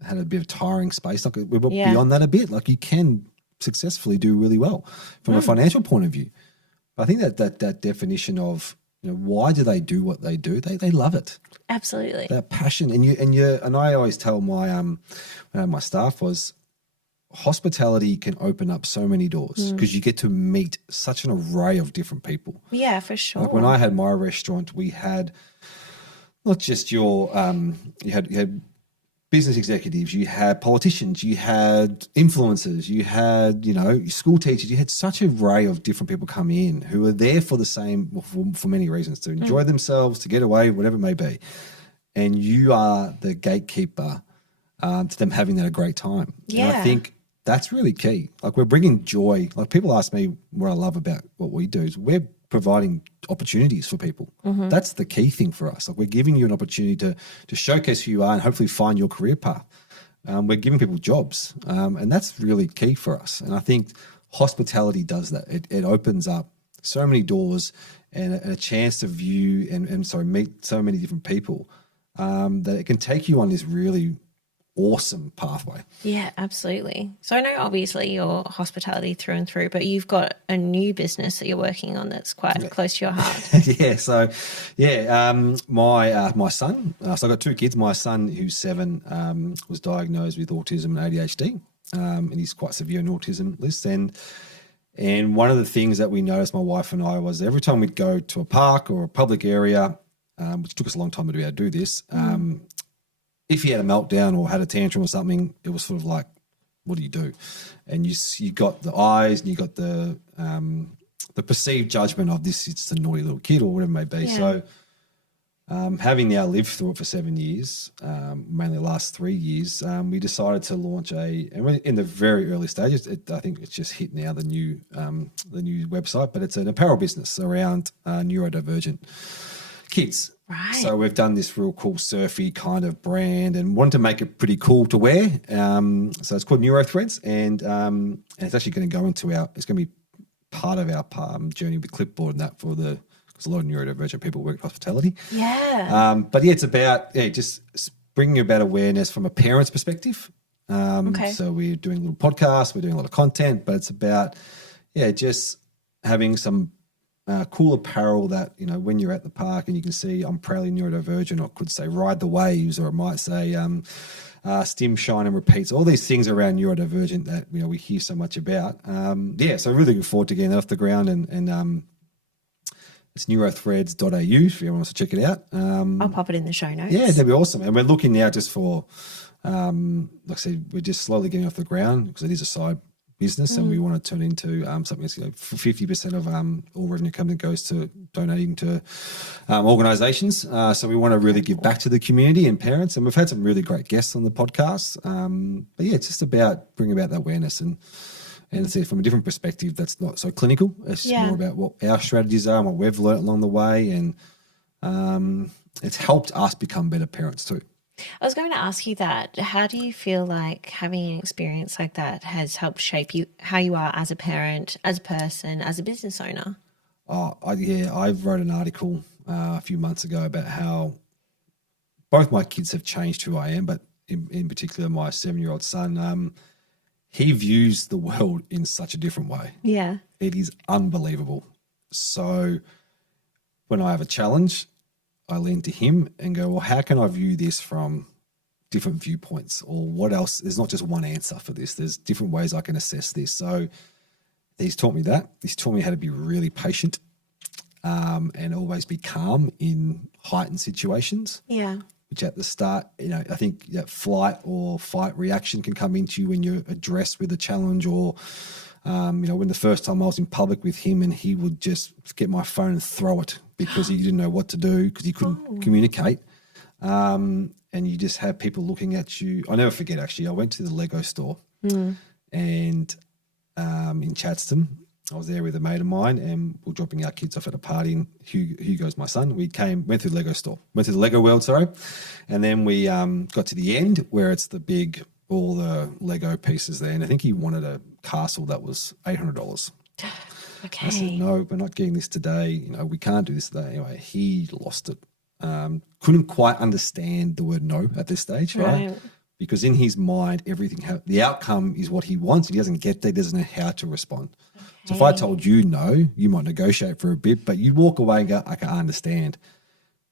had a bit of tiring space. Like we're beyond that a bit. Like you can successfully do really well from a financial point of view. But I think that definition of why do they do what they do? They love it. Absolutely. That passion, and I always tell my staff was hospitality can open up so many doors because you get to meet such an array of different people. Yeah, for sure. Like when I had my restaurant, we had not just your you had business executives, you had politicians, you had influencers, you had, school teachers, you had such an array of different people come in who are there for the same, for many reasons, to enjoy themselves, to get away, whatever it may be. And you are the gatekeeper to them having that a great time. Yeah. And I think that's really key. Like we're bringing joy. Like people ask me what I love about what we do is we're providing opportunities for people. That's the key thing for us. Like we're giving you an opportunity to showcase who you are and hopefully find your career path. We're giving people jobs, and that's really key for us. And I think hospitality does that. It opens up so many doors and a chance to view and meet so many different people that it can take you on this really awesome pathway. Yeah, absolutely. So I know obviously you're hospitality through and through, but you've got a new business that you're working on that's quite close to your heart. My son, so I've got two kids. My son, who's 7, was diagnosed with autism and ADHD, and he's quite severe on autism list. And one of the things that we noticed, my wife and I, was every time we'd go to a park or a public area, which took us a long time to be able to do this, if he had a meltdown or had a tantrum or something, it was sort of like, what do you do? And you got the eyes and you got the perceived judgment of this, it's a naughty little kid or whatever it may be. Yeah. So having now lived through it for 7 years, mainly the last 3 years, we decided to launch and we're in the very early stages. I think it's just hit now, the new website, but it's an apparel business around neurodivergent kids. Right. So we've done this real cool surfy kind of brand and wanted to make it pretty cool to wear. So it's called Neurothreads, and it's actually going to go into it's going to be part of our journey with Clipboard and that because a lot of neurodivergent people work in hospitality. Yeah. But yeah, it's about just bringing about awareness from a parent's perspective. Okay. So we're doing little podcasts, we're doing a lot of content, but it's about just having some cool apparel that, when you're at the park and you can see I'm proudly neurodivergent, or it could say ride the waves, or it might say stim, shine and repeats, all these things around neurodivergent that, we hear so much about. So really looking forward to getting that off the ground, and it's neurothreads.au if anyone wants to check it out. I'll pop it in the show notes. Yeah, that'd be awesome. And we're looking now just for, like I said, we're just slowly getting off the ground because it is a side business, and we want to turn into something that's 50% of all revenue coming goes to donating to organisations. So we want to really give back to the community and parents, and we've had some really great guests on the podcast. But yeah, it's just about bringing about that awareness and see from a different perspective that's not so clinical. It's just more about what our strategies are and what we've learnt along the way, and it's helped us become better parents too. I was going to ask you that. How do you feel like having an experience like that has helped shape you, how you are as a parent, as a person, as a business owner? I wrote an article a few months ago about how both my kids have changed who I am, but in particular my 7-year-old son, he views the world in such a different way. Yeah. It is unbelievable. So when I have a challenge, I lean to him and go, well, how can I view this from different viewpoints, or what else? There's not just one answer for this. There's different ways I can assess this. So he's taught me that. He's taught me how to be really patient and always be calm in heightened situations. Yeah. Which at the start, I think that flight or fight reaction can come into you when you're addressed with a challenge, or when the first time I was in public with him and he would just get my phone and throw it because he didn't know what to do because he couldn't communicate. And you just have people looking at you. I'll never forget, actually, I went to the Lego store and in Chadstone. I was there with a mate of mine and we're dropping our kids off at a party, and Hugo's my son. We went through the Lego store, went to the Lego world, sorry. And then we got to the end where it's all the Lego pieces there. And I think he wanted a castle that was $800. Okay. I said, no, we're not getting this today. We can't do this today. Anyway, he lost it. Couldn't quite understand the word no at this stage, right? Because in his mind, the outcome is what he wants. He doesn't get there. He doesn't know how to respond. Okay. So if I told you no, you might negotiate for a bit, but you'd walk away and go, I can't understand.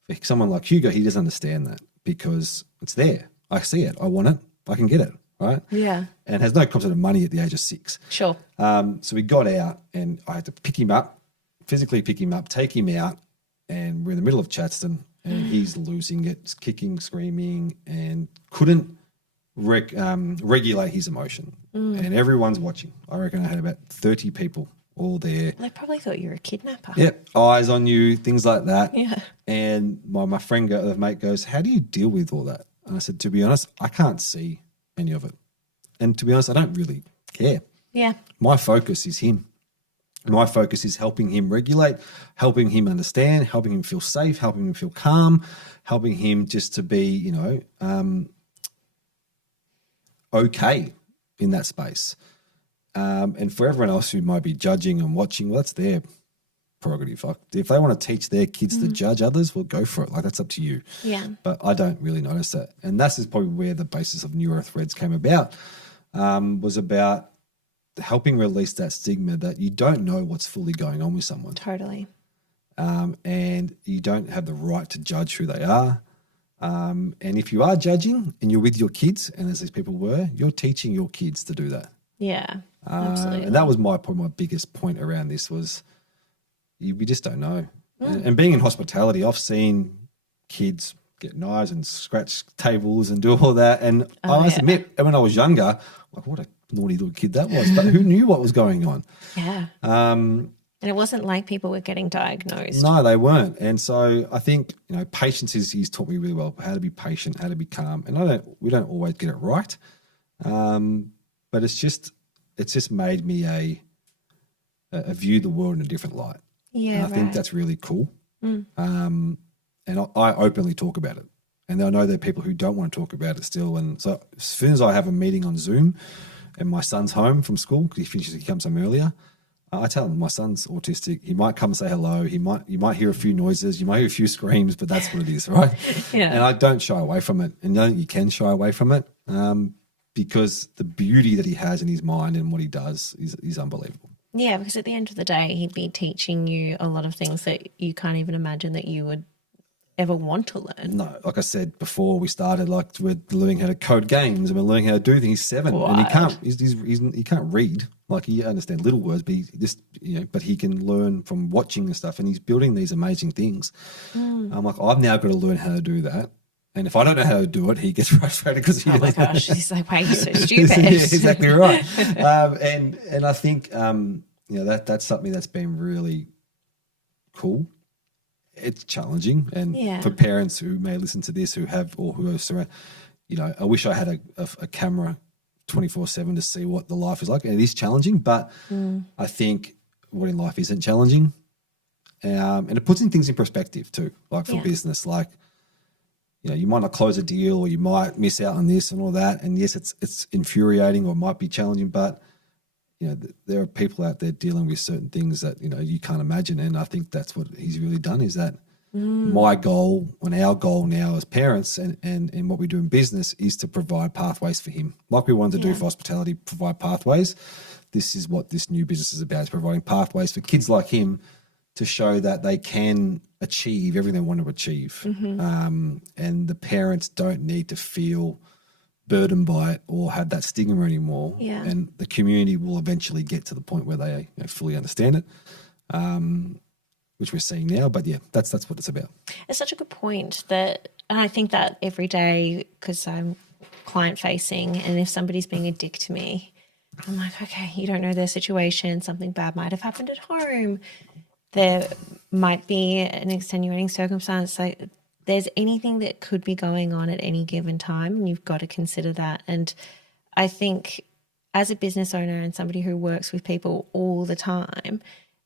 For someone like Hugo, he doesn't understand that because it's there. I see it. I want it. I can get it, right? Yeah. And has no concept of money at the age of 6. Sure. So we got out and I had to pick him up, physically pick him up, take him out, and we're in the middle of Chadstone and he's losing it, kicking, screaming, and couldn't regulate his emotion. And everyone's watching. I reckon I had about 30 people all there. They probably thought you were a kidnapper. Yep, eyes on you, things like that. Yeah. And my the mate goes, how do you deal with all that? And I said, to be honest, I can't see any of it. And to be honest, I don't really care. Yeah. My focus is him. My focus is helping him regulate, helping him understand, helping him feel safe, helping him feel calm, helping him just to be, okay in that space. And for everyone else who might be judging and watching, well, that's their prerogative. If they want to teach their kids to judge others, well, go for it. Like, that's up to you. Yeah. But I don't really notice that. And that's probably where the basis of Neurothreads came about, was about helping release that stigma that you don't know what's fully going on with someone. Totally. And you don't have the right to judge who they are. And if you are judging and you're with your kids, and as these people were, you're teaching your kids to do that. Yeah, absolutely. And that was my biggest point around this was we just don't know. And being in hospitality, I've seen kids get knives and scratch tables and do all that. And I must admit, when I was younger, like, what a naughty little kid that was. But who knew what was going on? Yeah. And it wasn't like people were getting diagnosed. No, they weren't. And so I think, patience he's taught me really well, how to be patient, how to be calm. And we don't always get it right. But it's just made me a view the world in a different light. Yeah. And I think that's really cool. And I openly talk about it. And I know there are people who don't want to talk about it still. And so as soon as I have a meeting on Zoom and my son's home from school because he comes home earlier, I tell him my son's autistic. He might come and say hello. You might hear a few noises. You might hear a few screams, but that's what it is, right? Yeah. And I don't shy away from it. And I think you can shy away from it because the beauty that he has in his mind and what he does is unbelievable. Yeah, because at the end of the day, he'd be teaching you a lot of things that you can't even imagine that you would ever want to learn. No, like I said before we started, like we're learning how to code games and we're learning how to do things. He's 7 and he can't read. Like he understands little words, but he just but he can learn from watching and stuff. And he's building these amazing things. I'm like, I've now got to learn how to do that. And if I don't know how to do it, he gets frustrated because oh my gosh, he's like, why are you so stupid? Yeah, exactly right. And I think that's something that's been really cool. It's challenging, and for parents who may listen to this who are surrounded, I wish I had a camera 24/7 to see what the life is like. And it is challenging, but I think what in life isn't challenging, and it puts things in perspective too. Like for business, like you might not close a deal, or you might miss out on this and all that. And yes, it's infuriating, or it might be challenging, but there are people out there dealing with certain things that, you can't imagine. And I think that's what he's really done is that my goal and our goal now as parents and what we do in business is to provide pathways for him. Like we wanted to do for hospitality, provide pathways. This is what this new business is about, is providing pathways for kids like him to show that they can achieve everything they want to achieve. And the parents don't need to feel burdened by it or have that stigma anymore. And the community will eventually get to the point where they fully understand it, which we're seeing now. But that's what it's about. It's such a good point and I think that every day, because I'm client facing, and if somebody's being a dick to me, I'm like, okay, you don't know their situation. Something bad might have happened at home. There might be an extenuating circumstance. Like there's anything that could be going on at any given time, and you've got to consider that. And I think as a business owner and somebody who works with people all the time,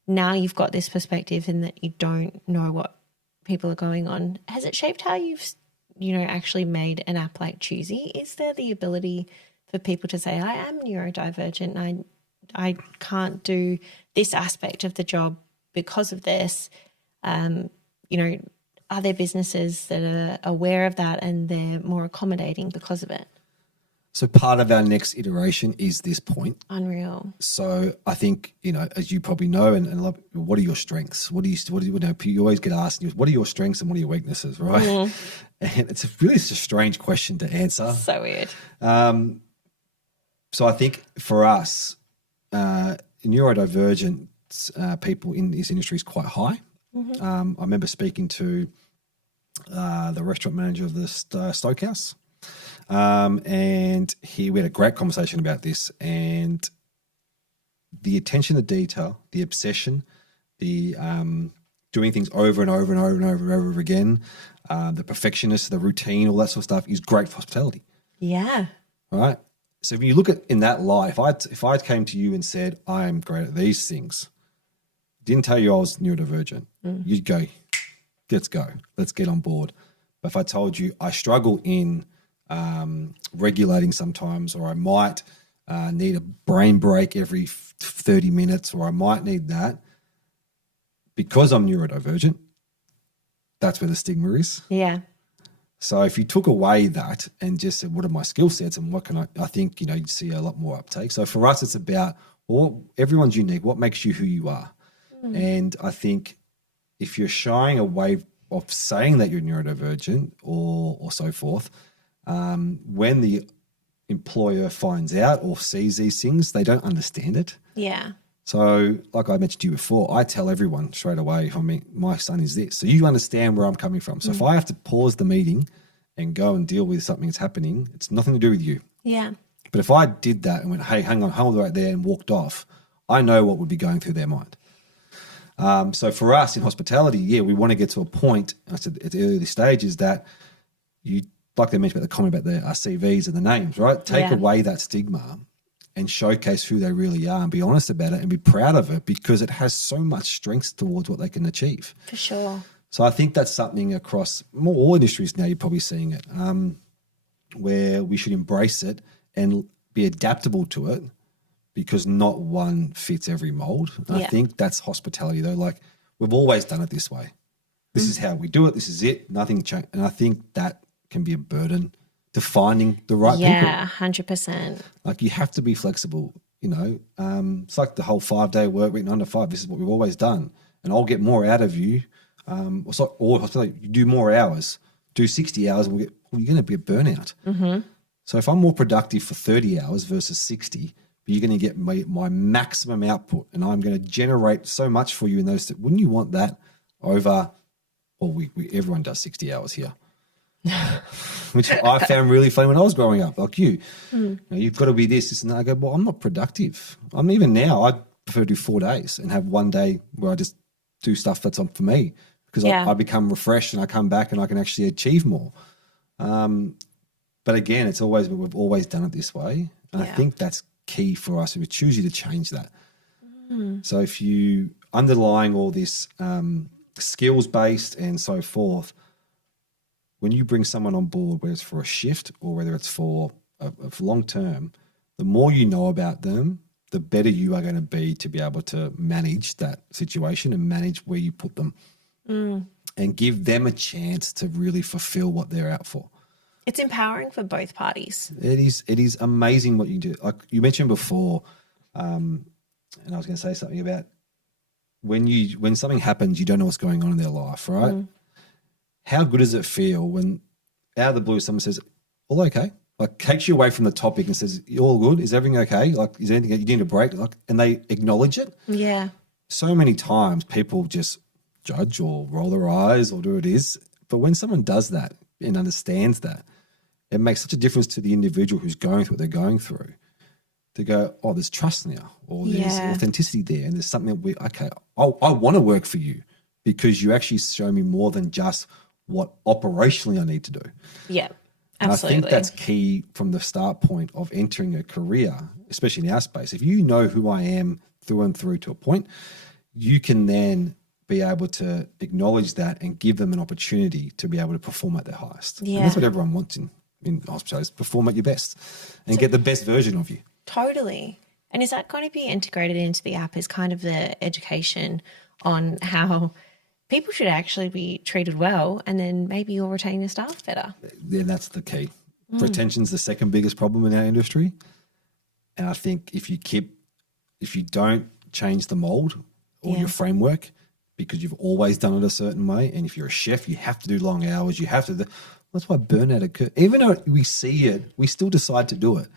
now you've got this perspective in that you don't know what people are going on. Has it shaped how you've, actually made an app like Choosey? Is there the ability for people to say, I am neurodivergent and I can't do this aspect of the job because of this? Are there businesses that are aware of that and they're more accommodating because of it? So part of our next iteration is this point. Unreal. So I think, as you probably know, and what are your strengths? You always get asked, what are your strengths and what are your weaknesses, right? And it's a strange question to answer. So weird. So I think for us, neurodivergent people in this industry is quite high. I remember speaking to the restaurant manager of the Stokehouse, and we had a great conversation about this, and the attention to detail, the obsession, the doing things over and over and over and over and over again, the perfectionist, the routine, all that sort of stuff is great for hospitality. Yeah. All right. So if you look at in that light, if I came to you and said, I am great at these things, didn't tell you I was neurodivergent, you'd go, let's go, let's get on board. But if I told you I struggle in regulating sometimes, or I might need a brain break every 30 minutes, or I might need that because I'm neurodivergent, that's where the stigma is. Yeah. So if you took away that and just said, what are my skill sets and what can I think, you'd see a lot more uptake. So for us, it's about, everyone's unique. What makes you who you are? And I think if you're shying away of saying that you're neurodivergent or so forth, when the employer finds out or sees these things, they don't understand it. Yeah. So like I mentioned to you before, I tell everyone straight away, my son is this. So you understand where I'm coming from. So if I have to pause the meeting and go and deal with something that's happening, it's nothing to do with you. Yeah. But if I did that and went, hey, hang on, hold right there and walked off, I know what would be going through their mind. So for us in hospitality, we want to get to a point, I said at the early stages, that you, like they mentioned about the comment about the CVs and the names, right? Take away that stigma and showcase who they really are and be honest about it and be proud of it, because it has so much strength towards what they can achieve. For sure. So I think that's something across more all industries now. You're probably seeing it, where we should embrace it and be adaptable to it, because not one fits every mold. And I think that's hospitality, though. Like, we've always done it this way. This is how we do it. This is it. Nothing changed. And I think that can be a burden to finding the right people. Yeah, 100%. Like, you have to be flexible. You know, it's like the whole 5-day work week, 9 to 5. This is what we've always done, and I'll get more out of you. Or you do more hours, do 60 hours, and you're going to be a burnout. Mm-hmm. So if I'm more productive for 30 hours versus 60, but you're going to get my maximum output, and I'm going to generate so much for you in those. Wouldn't you want that over? Well, everyone does 60 hours here. Which I found really funny when I was growing up, like you. You know, you've got to be this, and that. I go, well, I'm not productive. I'm even now, I prefer to do 4 days and have one day where I just do stuff that's on for me, because I become refreshed and I come back and I can actually achieve more. But again, we've always done it this way. And I think that's key for us. We choose you to change that. So if you underlying all this skills-based and so forth, when you bring someone on board, whether it's for a shift or whether it's for a long term, the more you know about them, the better you are going to be able to manage that situation and manage where you put them and give them a chance to really fulfill what they're out for. It's empowering for both parties. It is amazing what you do. Like you mentioned before, and I was going to say something about when something happens, you don't know what's going on in their life, right? How good does it feel when out of the blue someone says, all okay? Like takes you away from the topic and says, you all good? Is everything okay? Like, is there anything you need a break? Like, and they acknowledge it. Yeah. So many times people just judge or roll their eyes or do what it is. But when someone does that and understands that, it makes such a difference to the individual who's going through what they're going through. To go, oh, there's trust now, or there's authenticity there, and there's something that I want to work for you because you actually show me more than just what operationally I need to do. Yeah, absolutely. And I think that's key from the start point of entering a career, especially in our space. If you know who I am through and through to a point, you can then be able to acknowledge that and give them an opportunity to be able to perform at their highest. Yeah. And that's what everyone wants in hospitals, perform at your best and get the best version of you. Totally. And is that going to be integrated into the app as kind of the education on how people should actually be treated well, and then maybe you'll retain your staff better? Yeah, that's the key. Retention's the second biggest problem in our industry. And I think if you don't change the mold or your framework, because you've always done it a certain way, and if you're a chef, you have to do long hours, you have to. That's why burnout occurs. Even though we see it, we still decide to do it,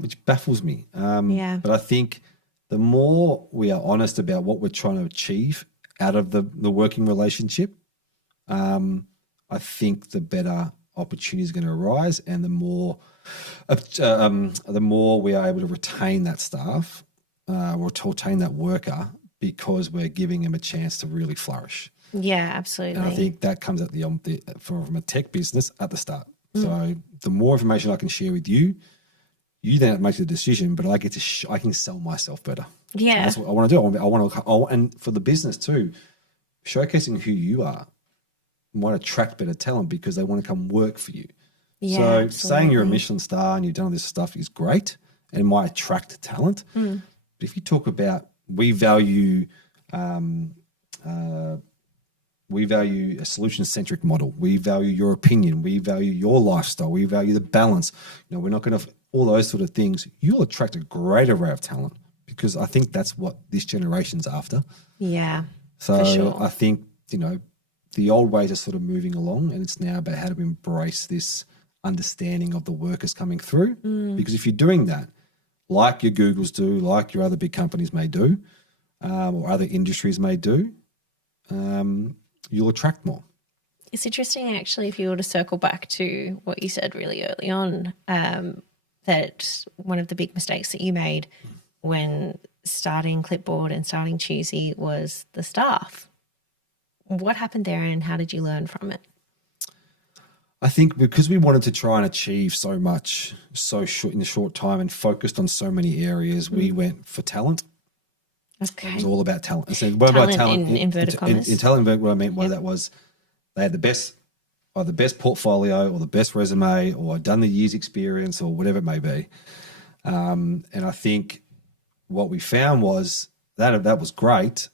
which baffles me. But I think the more we are honest about what we're trying to achieve out of the working relationship, I think the better opportunity is going to arise, and the more we are able to retain that staff or to retain that worker, because we're giving them a chance to really flourish. Yeah, absolutely. And I think that comes at from a tech business at the start. So the more information I can share with you, you then make the decision, but I get to I can sell myself better. Yeah, and that's what I want to do. I want to, and for the business too, showcasing who you are might attract better talent because they want to come work for you. Yeah, so absolutely. Saying you're a Michelin star and you've done all this stuff is great, and it might attract talent. But if you talk about we value a solution-centric model. We value your opinion. We value your lifestyle. We value the balance. You know, we're not going to all those sort of things. You'll attract a great array of talent, because I think that's what this generation's after. Yeah, so for sure. I think, you know, the old ways are sort of moving along, and it's now about how to embrace this understanding of the workers coming through. Because if you're doing that, like your Googles do, like your other big companies may do, or other industries may do, you'll attract more. It's interesting, actually, if you were to circle back to what you said really early on, that one of the big mistakes that you made when starting Clipboard and starting Choosey was the staff. What happened there, and how did you learn from it? I think because we wanted to try and achieve so much in a short time and focused on so many areas, we went for talent. Okay. It was all about talent. I said, what Talent about talent? in inverted commas. In talent, what I meant by that was they had the best portfolio or the best resume or done the year's experience or whatever it may be. And I think what we found was that was great,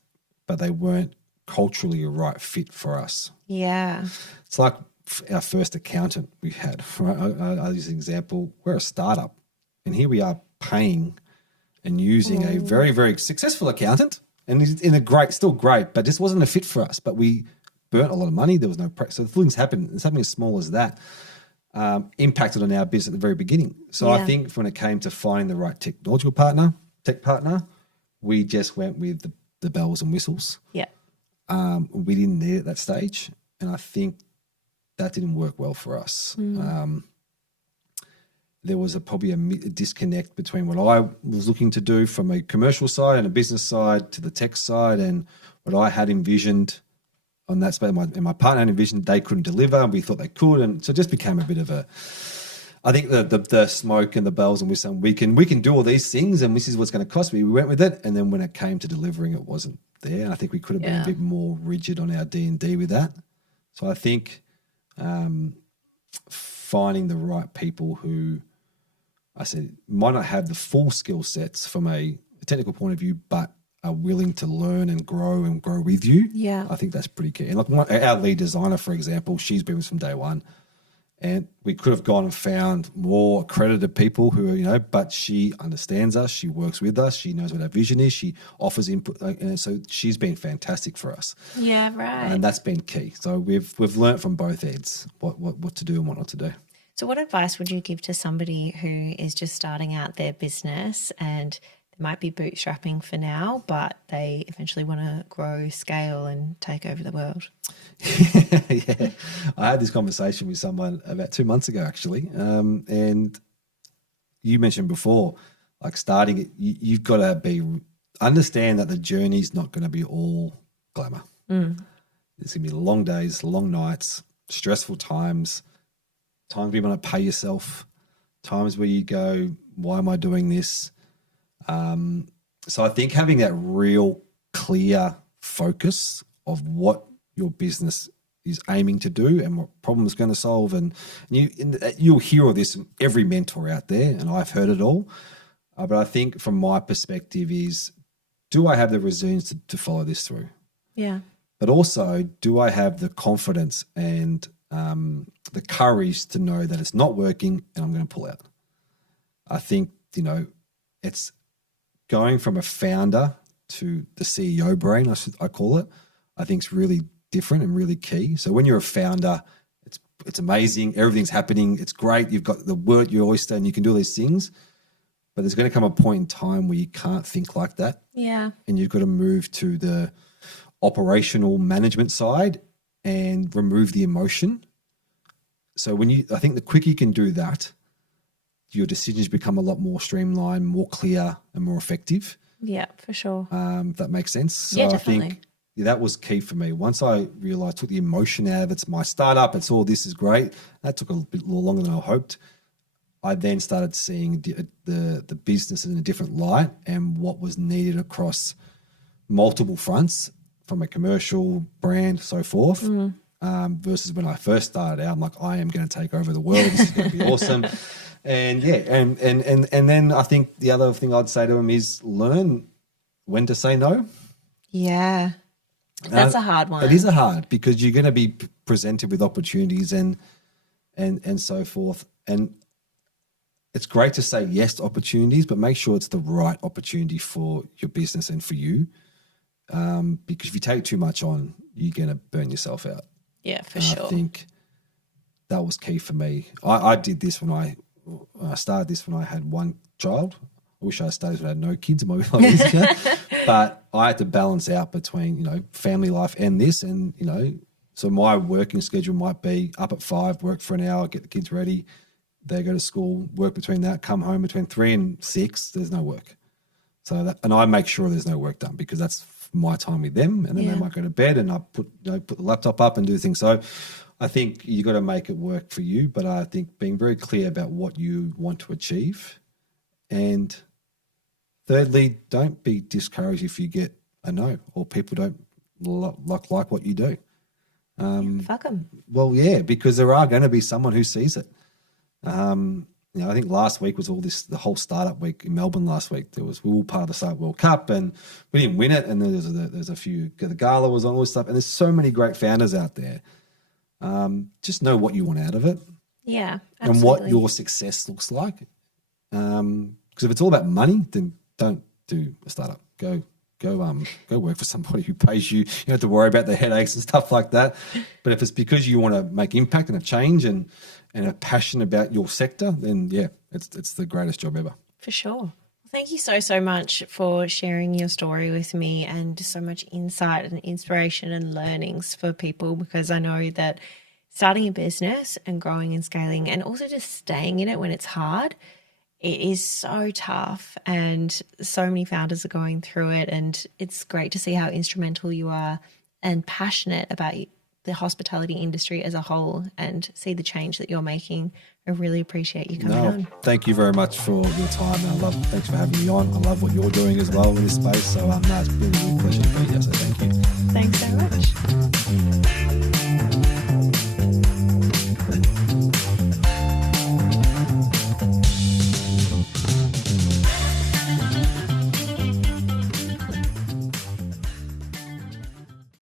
but they weren't culturally a right fit for us. Yeah. It's like our first accountant we had. Right? I'll use an example. We're a startup, and here we are paying and using a very, very successful accountant, and he's still great, but this wasn't a fit for us. But we burnt a lot of money. There was no practice. So things happened. And something as small as that impacted on our business at the very beginning. So I think when it came to finding the right tech partner, we just went with the bells and whistles. Yeah. We didn't need it at that stage. And I think that didn't work well for us. There was probably a disconnect between what I was looking to do from a commercial side and a business side to the tech side, and what I had envisioned on that space. My partner had envisioned they couldn't deliver, and we thought they could. And so it just became a bit of I think the smoke and the bells and whistles, we can do all these things, and this is what's going to cost me. We went with it. And then when it came to delivering, it wasn't there. And I think we could have been a bit more rigid on our D&D with that. So I think finding the right people who, I said, might not have the full skill sets from a technical point of view, but are willing to learn and grow with you. Yeah. I think that's pretty key. And like our lead designer, for example, she's been with us from day one. And we could have gone and found more accredited people who are, but she understands us. She works with us. She knows what our vision is. She offers input. And so she's been fantastic for us. Yeah, right. And that's been key. So we've learnt from both ends what to do and what not to do. So what advice would you give to somebody who is just starting out their business and they might be bootstrapping for now, but they eventually want to grow, scale and take over the world? Yeah, I had this conversation with someone about 2 months ago, actually. And you mentioned before, like starting it, you've got to understand that the journey's not going to be all glamour. There's going to be long days, long nights, stressful times where you want to pay yourself, times where you go, why am I doing this? So I think having that real clear focus of what your business is aiming to do and what problem it's going to solve, and you'll hear all this from every mentor out there, and I've heard it all. But I think from my perspective is, do I have the resilience to follow this through? Yeah. But also, do I have the confidence and the courage to know that it's not working and I'm going to pull out? I think, it's going from a founder to the CEO brain, I call it, I think is really different and really key. So when you're a founder, it's amazing. Everything's happening. It's great. You've got the word your oyster and you can do these things. But there's going to come a point in time where you can't think like that. Yeah. And you've got to move to the operational management side and remove the emotion. So I think the quicker you can do that, your decisions become a lot more streamlined, more clear, and more effective. Yeah, for sure. If that makes sense. So yeah, definitely. I think that was key for me. Once I realized, took the emotion out of it, it's my startup, it's all this is great. That took a little longer than I hoped. I then started seeing the business in a different light and what was needed across multiple fronts from a commercial brand, so forth. Versus when I first started out, I'm like, I am going to take over the world. This is going to be awesome. And yeah, and then I think the other thing I'd say to them is learn when to say no. Yeah. That's a hard one. It is a hard, because you're going to be presented with opportunities and so forth. And it's great to say yes to opportunities, but make sure it's the right opportunity for your business and for you. Because if you take too much on, you're going to burn yourself out. Yeah, for sure. I think that was key for me. I did this when I started this when I had one child. I wish I started when I had no kids. It might be a lot easier. But I had to balance out between, family life and this. And, so my working schedule might be up at 5, work for an hour, get the kids ready. They go to school, work between that, come home between 3 and 6. There's no work. So and I make sure there's no work done, because that's my time with them. And then they might go to bed and I put the laptop up and do things. So I think you got to make it work for you. But I think being very clear about what you want to achieve. And thirdly, don't be discouraged if you get a no or people don't like what you do. Fuck them. Well, yeah, because there are going to be someone who sees it. I think last week was the whole startup week in Melbourne last week. We were all part of the Startup World Cup and we didn't win it. And there's a few, the gala was on, all this stuff. And there's so many great founders out there. Just know what you want out of it. Yeah, absolutely. And what your success looks like. Because if it's all about money, then don't do a startup. Go work for somebody who pays you. You don't have to worry about the headaches and stuff like that. But if it's because you want to make impact and a change and are passionate about your sector, then yeah, it's the greatest job ever. For sure. Thank you so much for sharing your story with me and so much insight and inspiration and learnings for people, because I know that starting a business and growing and scaling and also just staying in it when it's hard, it is so tough, and so many founders are going through it, and it's great to see how instrumental you are and passionate about the hospitality industry as a whole and see the change that you're making. I really appreciate you coming on. Thank you very much for your time. Thanks for having me on. I love what you're doing as well in this space. So it's been a real pleasure to be here. So thank you. Thanks so much.